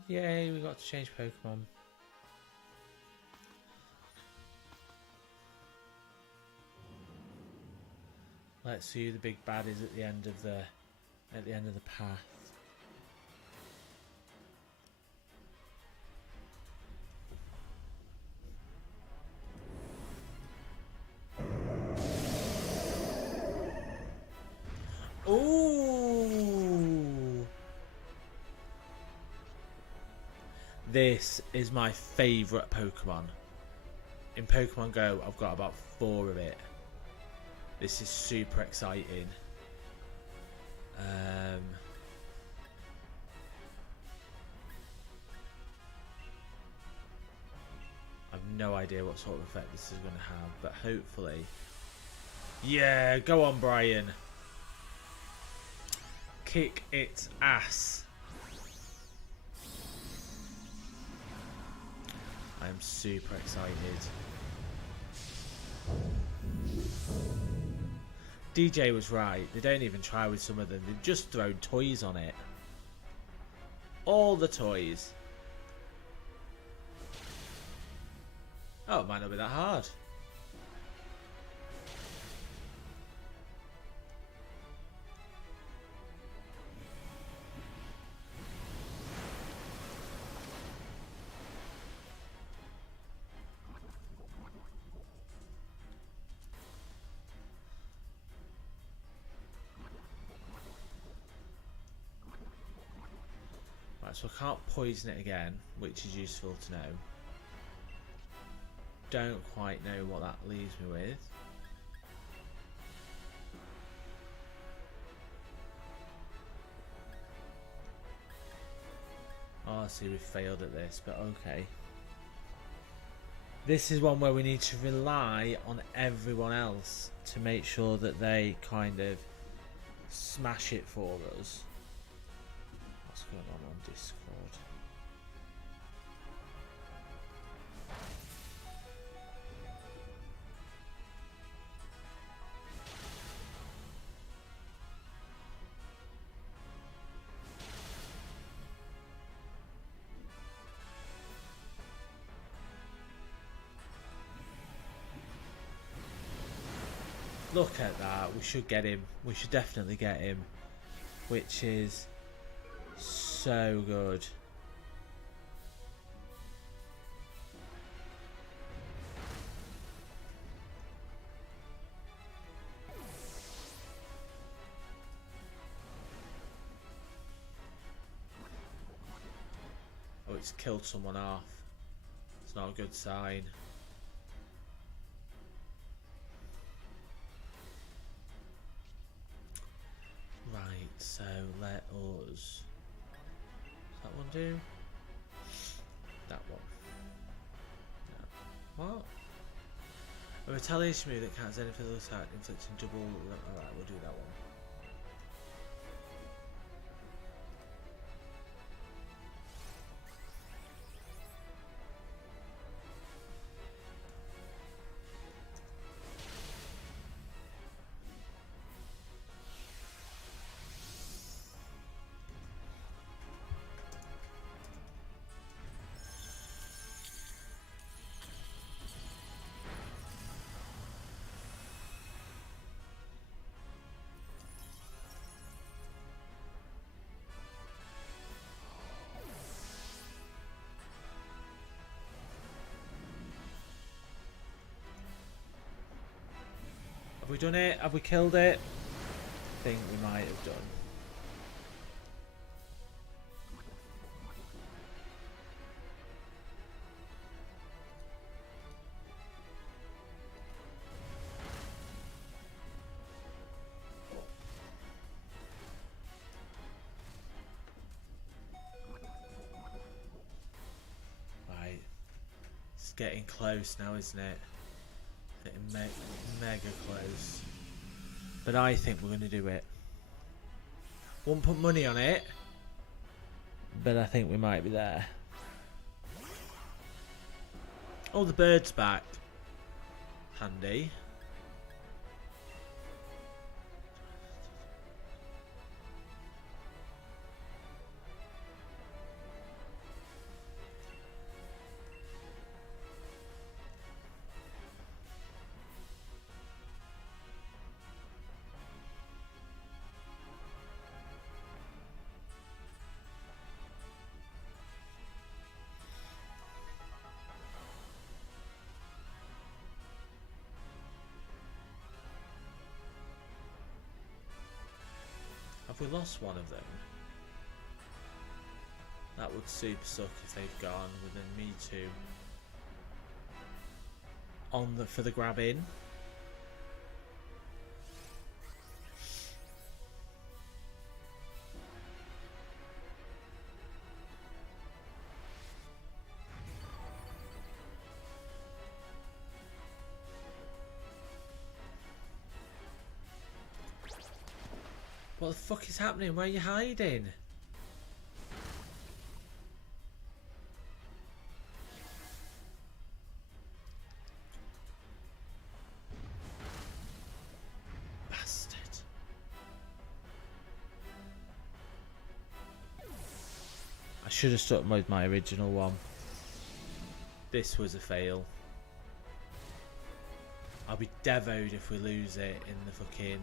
Yay, we got to change Pokemon. Let's see who the big bad is at the end of the path. Ooh! This is my favourite Pokemon. In Pokemon Go, I've got about 4 of it. This is super exciting. I've no idea what sort of effect this is going to have, but hopefully... Yeah, go on, Brian. Kick its ass. I am super excited. DJ was right. They don't even try with some of them. They've just thrown toys on it. All the toys. Oh, it might not be that hard. Right, so I can't poison it again, which is useful to know. Don't quite know what that leaves me with. Oh, I see, we failed at this, but okay. This is one where we need to rely on everyone else to make sure that they kind of smash it for us. What's going on Discord? Look at that. We should get him. We should definitely get him. Which is so good. Oh, it's killed someone off. It's not a good sign. Right, so let us... Does that one do? That one. No. What? A retaliation move that counts any physical attack inflicting double... Alright, we'll do that one. Have we done it? Have we killed it? I think we might have done. Right. It's getting close now, isn't it? Getting mega close. But I think we're going to do it. Won't put money on it, but I think we might be there. Oh, the bird's back. Handy. Have we lost one of them? That would super suck if they'd gone within me too. For the grab in. What the fuck is happening? Where are you hiding? Bastard. I should have stuck with my original one. This was a fail. I'll be devoed if we lose it in the fucking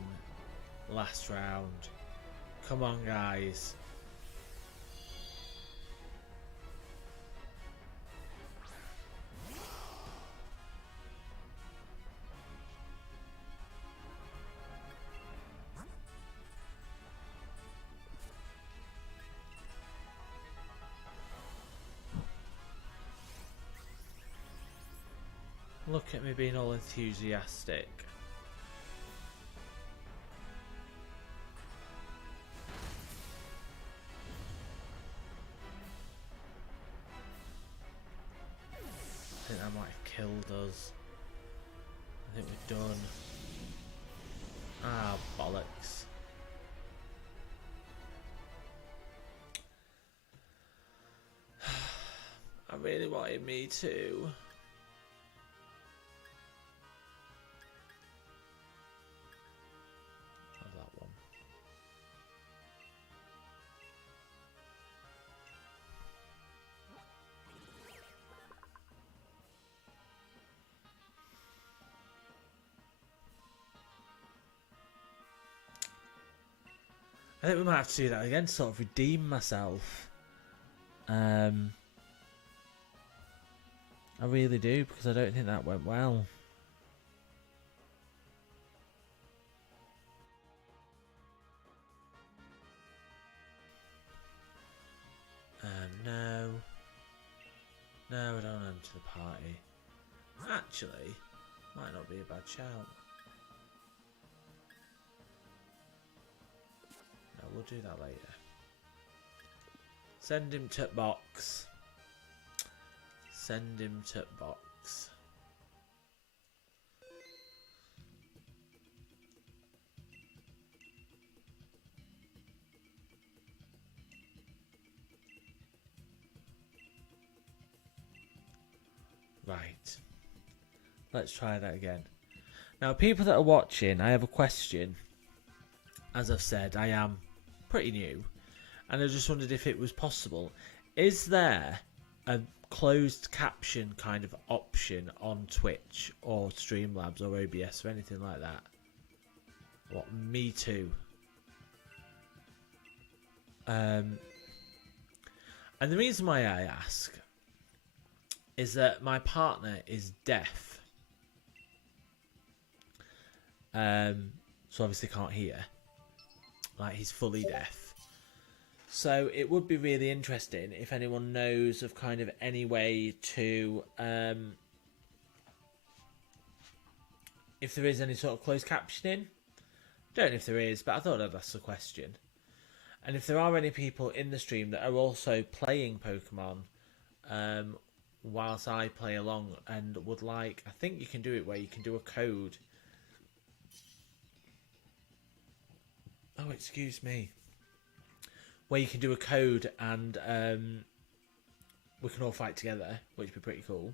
last round. Come on, guys. Look at me being all enthusiastic. I think that might have killed us. I think we're done. Ah, bollocks. I really wanted me to. Have that one. I think we might have to do that again to sort of redeem myself. I really do, because I don't think that went well. No. No, I don't enter the party. Actually, might not be a bad shout. No, we'll do that later. Send him to box. Send him to box. Right. Let's try that again. Now, people that are watching, I have a question. As I've said, I am pretty new. And I just wondered if it was possible. Is there a closed caption kind of option on Twitch or Streamlabs or OBS or anything like that? What, me too? And the reason why I ask is that my partner is deaf. So obviously can't hear. Like, he's fully deaf. So it would be really interesting if anyone knows of kind of any way to, if there is any sort of closed captioning. Don't know if there is, but I thought I'd ask the question. And if there are any people in the stream that are also playing Pokemon, whilst I play along and would like, I think you can do it where you can do a code. Oh, excuse me. Where you can do a code and we can all fight together, which would be pretty cool.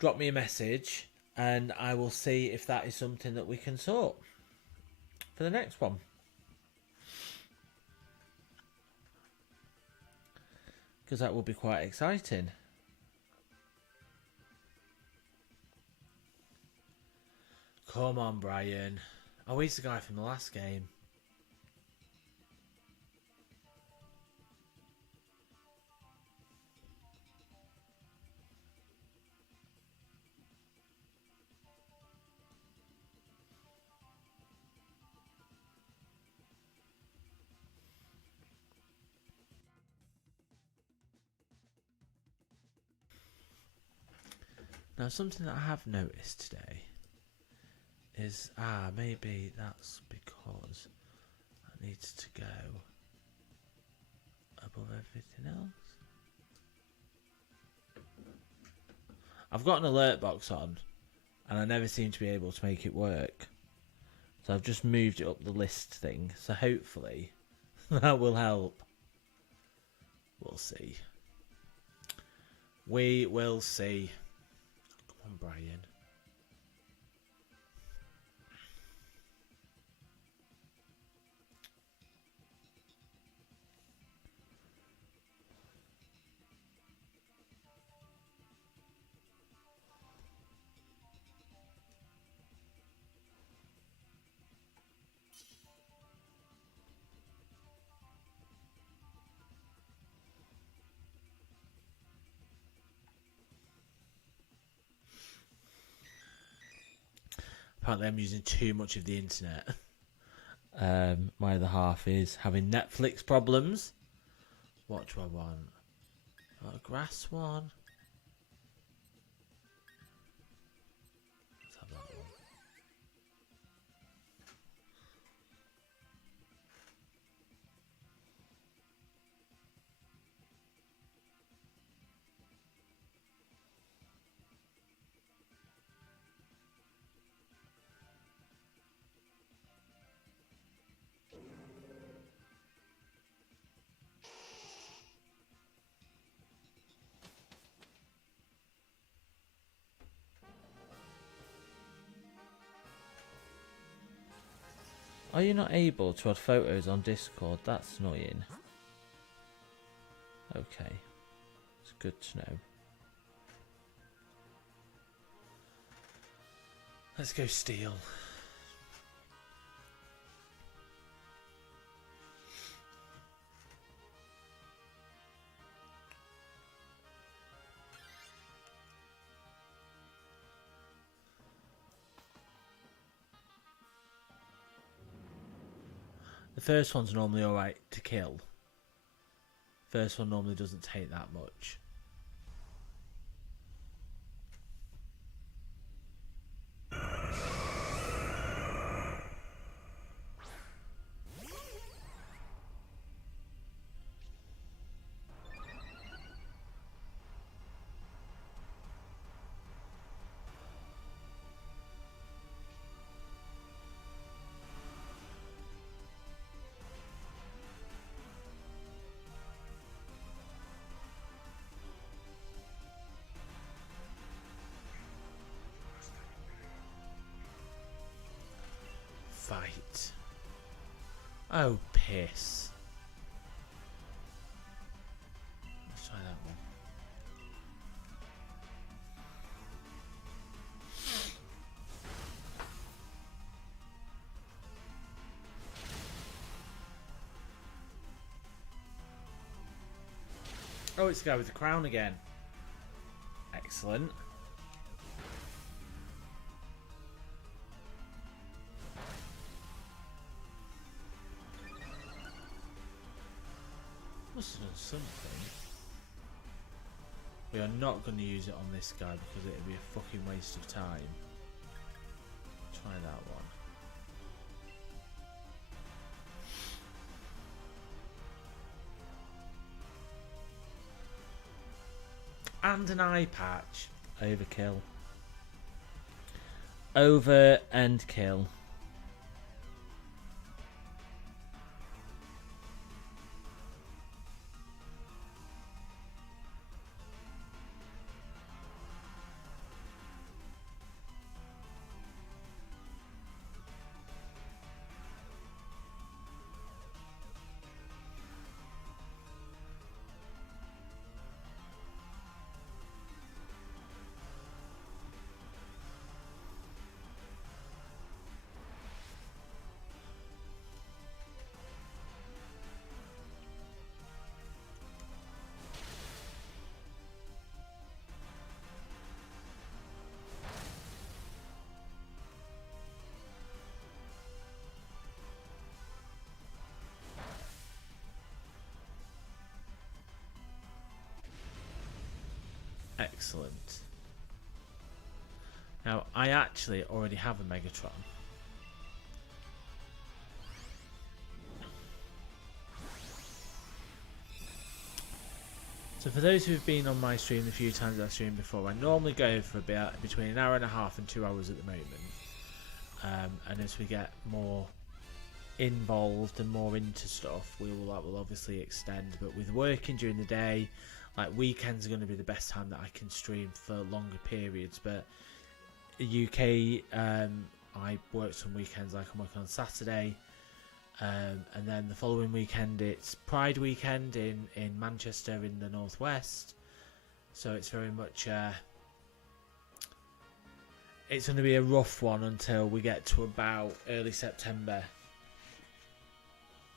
Drop me a message and I will see if that is something that we can sort for the next one. Because that will be quite exciting. Come on, Brian. Oh, he's the guy from the last game. Now, something that I have noticed today is, maybe that's because I need to go above everything else. I've got an alert box on, and I never seem to be able to make it work. So I've just moved it up the list thing, so hopefully that will help. We'll see. We will see. Come on, Brian. Apparently I'm using too much of the internet. My other half is having Netflix problems. What do I want? A grass one. Let's have that one. Are you not able to add photos on Discord? That's annoying. Okay. It's good to know. Let's go steal. The first one's normally alright to kill. First one normally doesn't take that much. Fight. Oh, piss. Let's try that one. Oh, it's the guy with the crown again. Excellent. Must have done something. We are not going to use it on this guy because it would be a fucking waste of time. Try that one. And an eye patch. Overkill. Over and kill. Excellent. Now, I actually already have a Megatron. So for those who've been on my stream the few times I've streamed before, I normally go for about between an hour and a half and 2 hours at the moment. And as we get more involved and more into stuff, that will obviously extend. But with working during the day, like weekends are going to be the best time that I can stream for longer periods. But UK, I work some weekends, like I'm working on Saturday. And then the following weekend it's Pride weekend in Manchester in the northwest, so it's very much it's going to be a rough one until we get to about early September,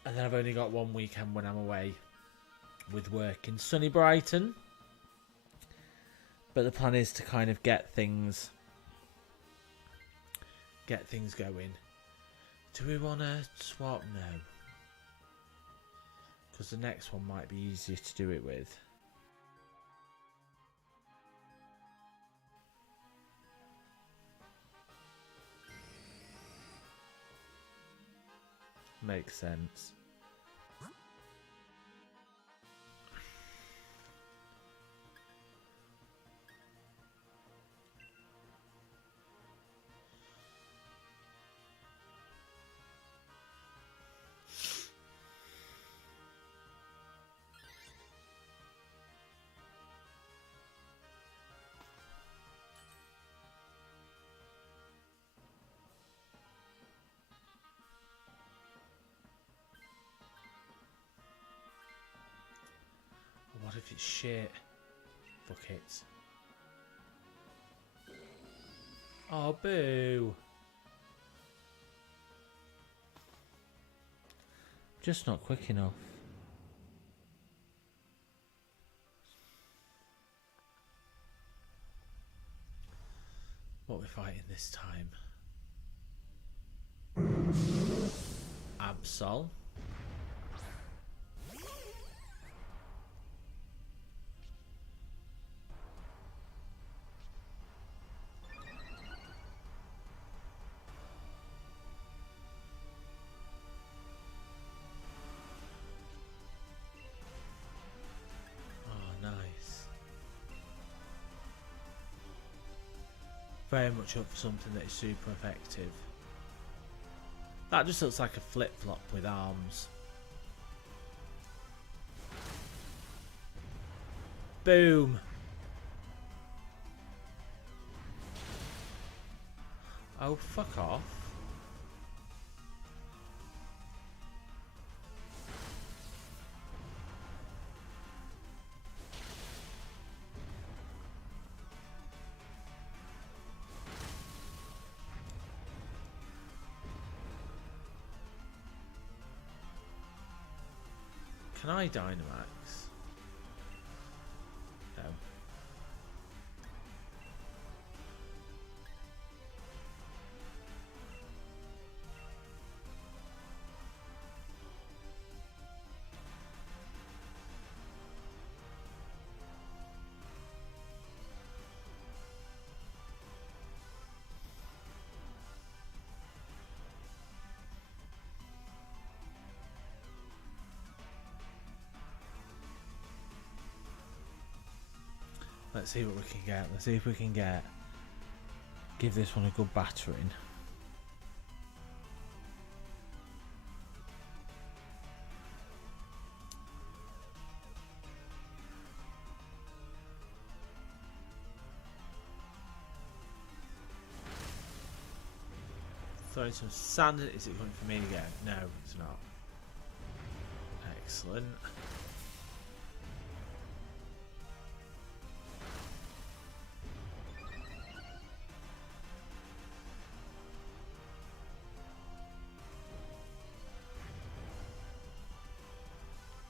and then I've only got one weekend when I'm away with work in sunny Brighton, but the plan is to kind of get things going. Do we want to swap? No. Because the next one might be easier to do it with. Makes sense. What if it's shit? Fuck it. Oh, boo. Just not quick enough. What are we fighting this time? Absol. Very much up for something that is super effective. That just looks like a flip-flop with arms. Boom! Oh, fuck off. Can I Dynamax? No. Let's see what we can get. Let's see if we can give this one a good battering. Throwing some sand. Is it going for me again? No, it's not. Excellent.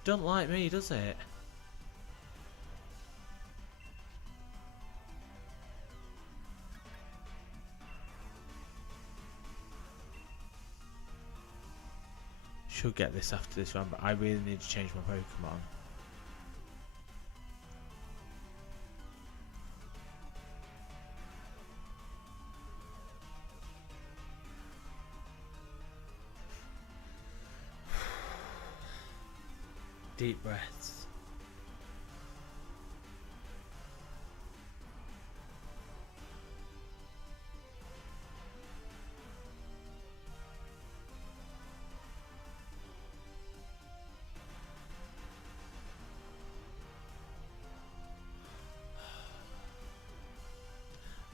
Don't like me, does it? Should get this after this one, but I really need to change my Pokemon. Deep breaths.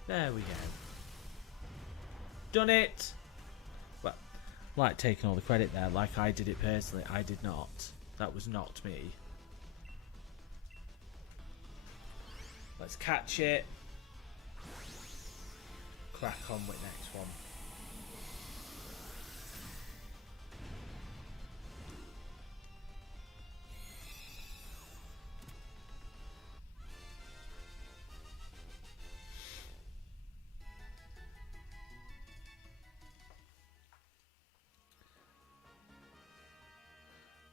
There we go. Done it! Well, like taking all the credit there, like I did it personally. I did not. That was not me. Let's catch it. Crack on with next one.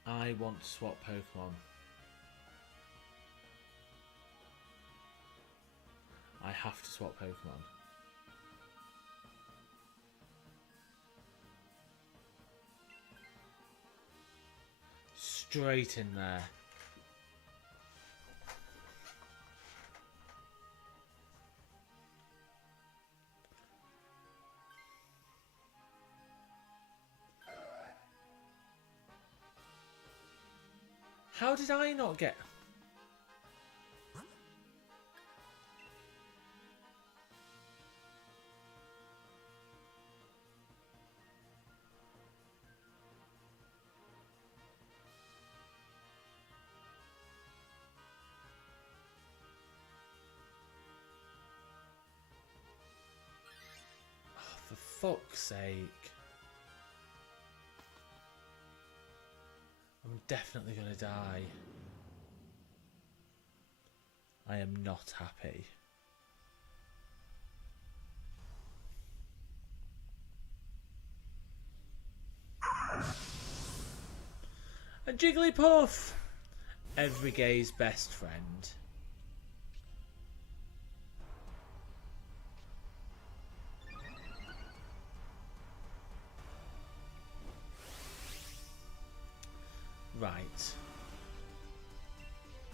I want to swap Pokemon. I have to swap Pokemon. Straight in there. How did I not get... Oh, for fuck's sake. I'm definitely gonna die. I am not happy. And Jigglypuff! Every gay's best friend. Right.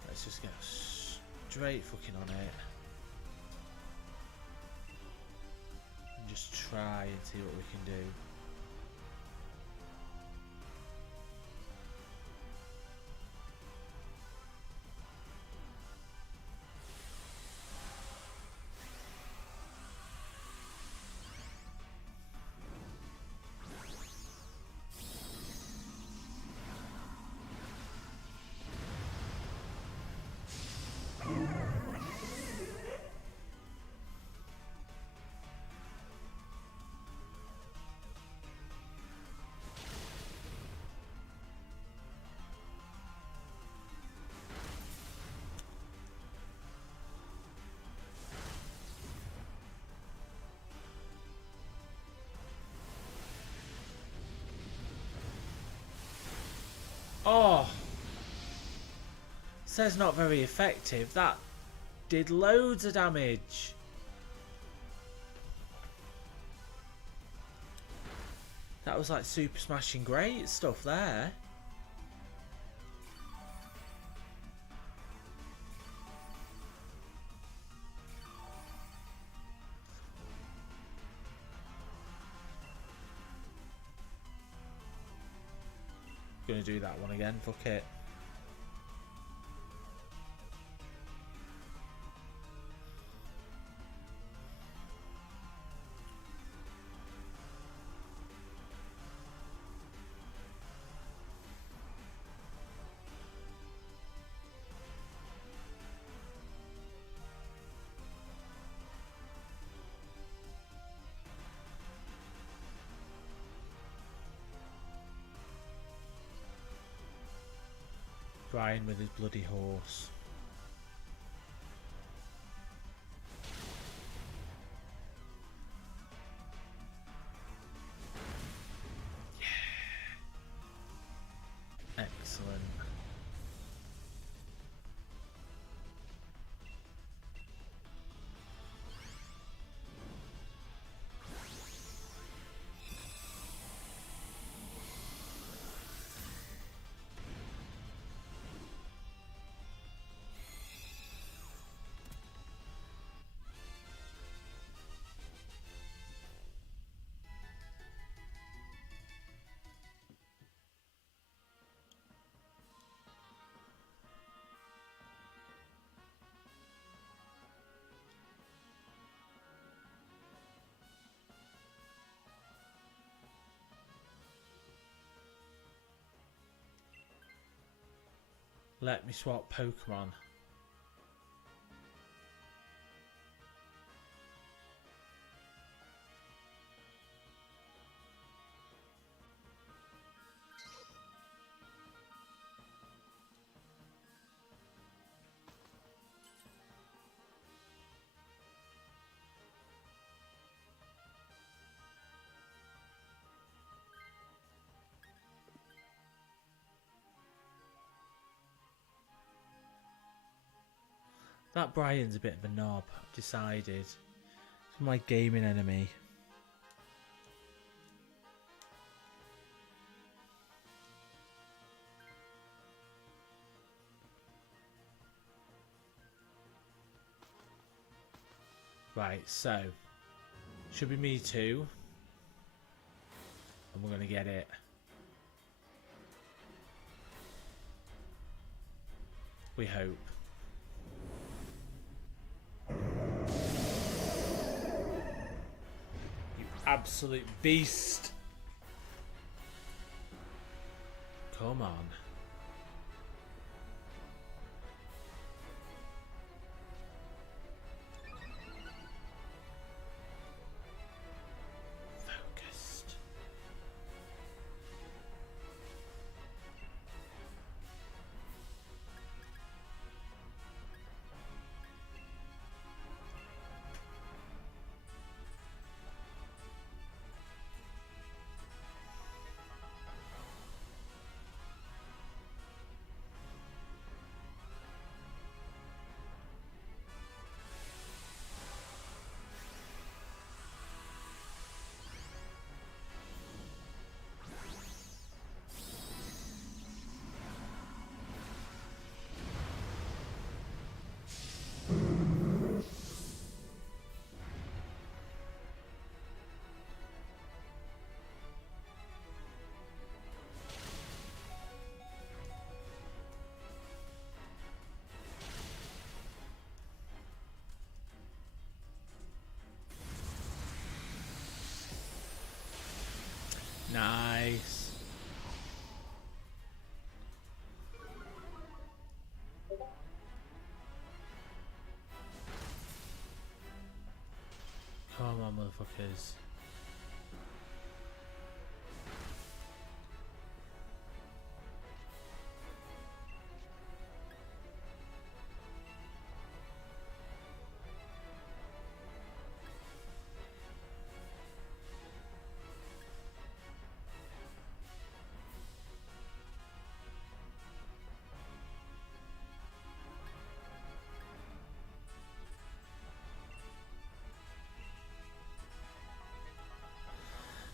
Let's just get straight fucking on it. And just try and see what we can do. Oh! Says not very effective. That did loads of damage. That was like super smashing great stuff there. Gonna do that one again, fuck it. Brian with his bloody horse. Yeah. Excellent. Let me swap Pokemon. That Brian's a bit of a knob, I've decided. He's my gaming enemy. Right, so should be me too. And we're gonna get it. We hope. You absolute beast. Come on. Focused. Nice. Come on, motherfuckers.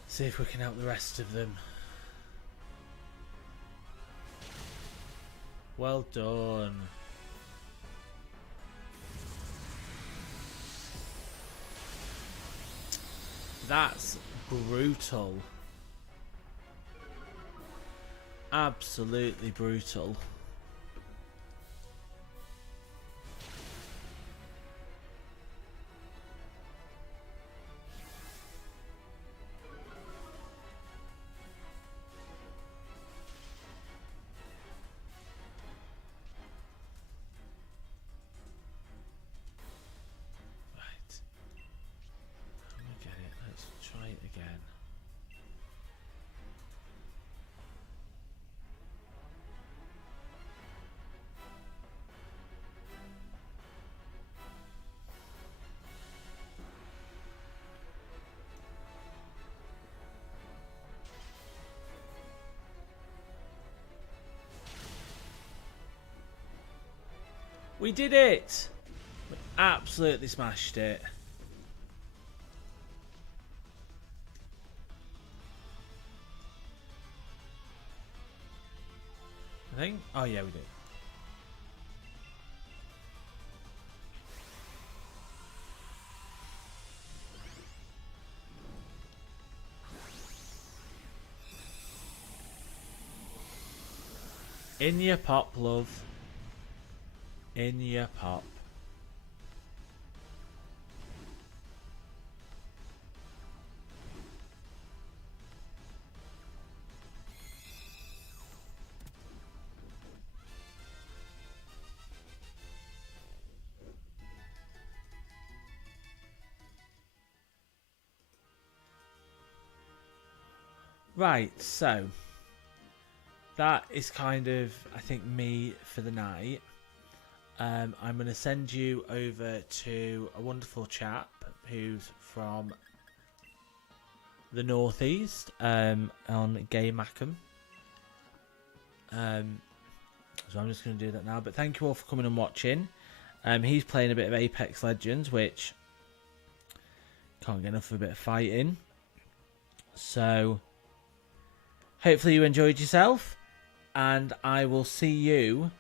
See if we can help the rest of them. Well done. That's brutal. Absolutely brutal. Again. We did it! We absolutely smashed it. I think. Oh yeah, we did. In your pop, love. In your pop. Right, so that is kind of, I think, me for the night. I'm going to send you over to a wonderful chap who's from the northeast, on Gay Mackham. So I'm just going to do that now. But thank you all for coming and watching. He's playing a bit of Apex Legends, which can't get enough of a bit of fighting. So hopefully you enjoyed yourself, and I will see you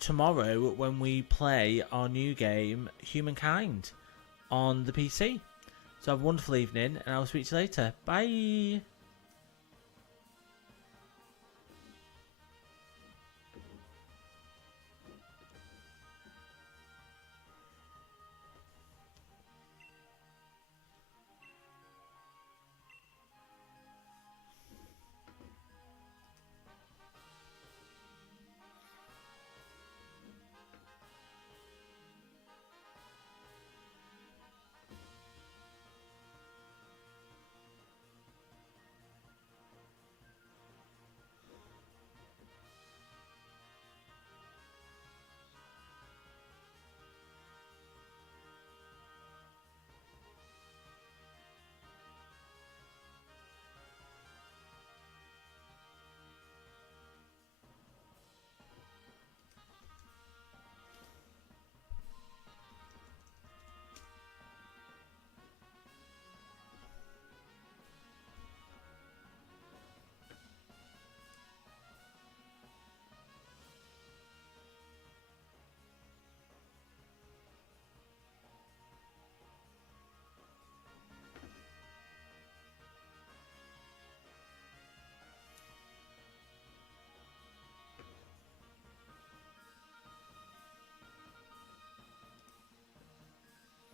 tomorrow when we play our new game, Humankind, on the PC. So have a wonderful evening, and I'll speak to you later. Bye!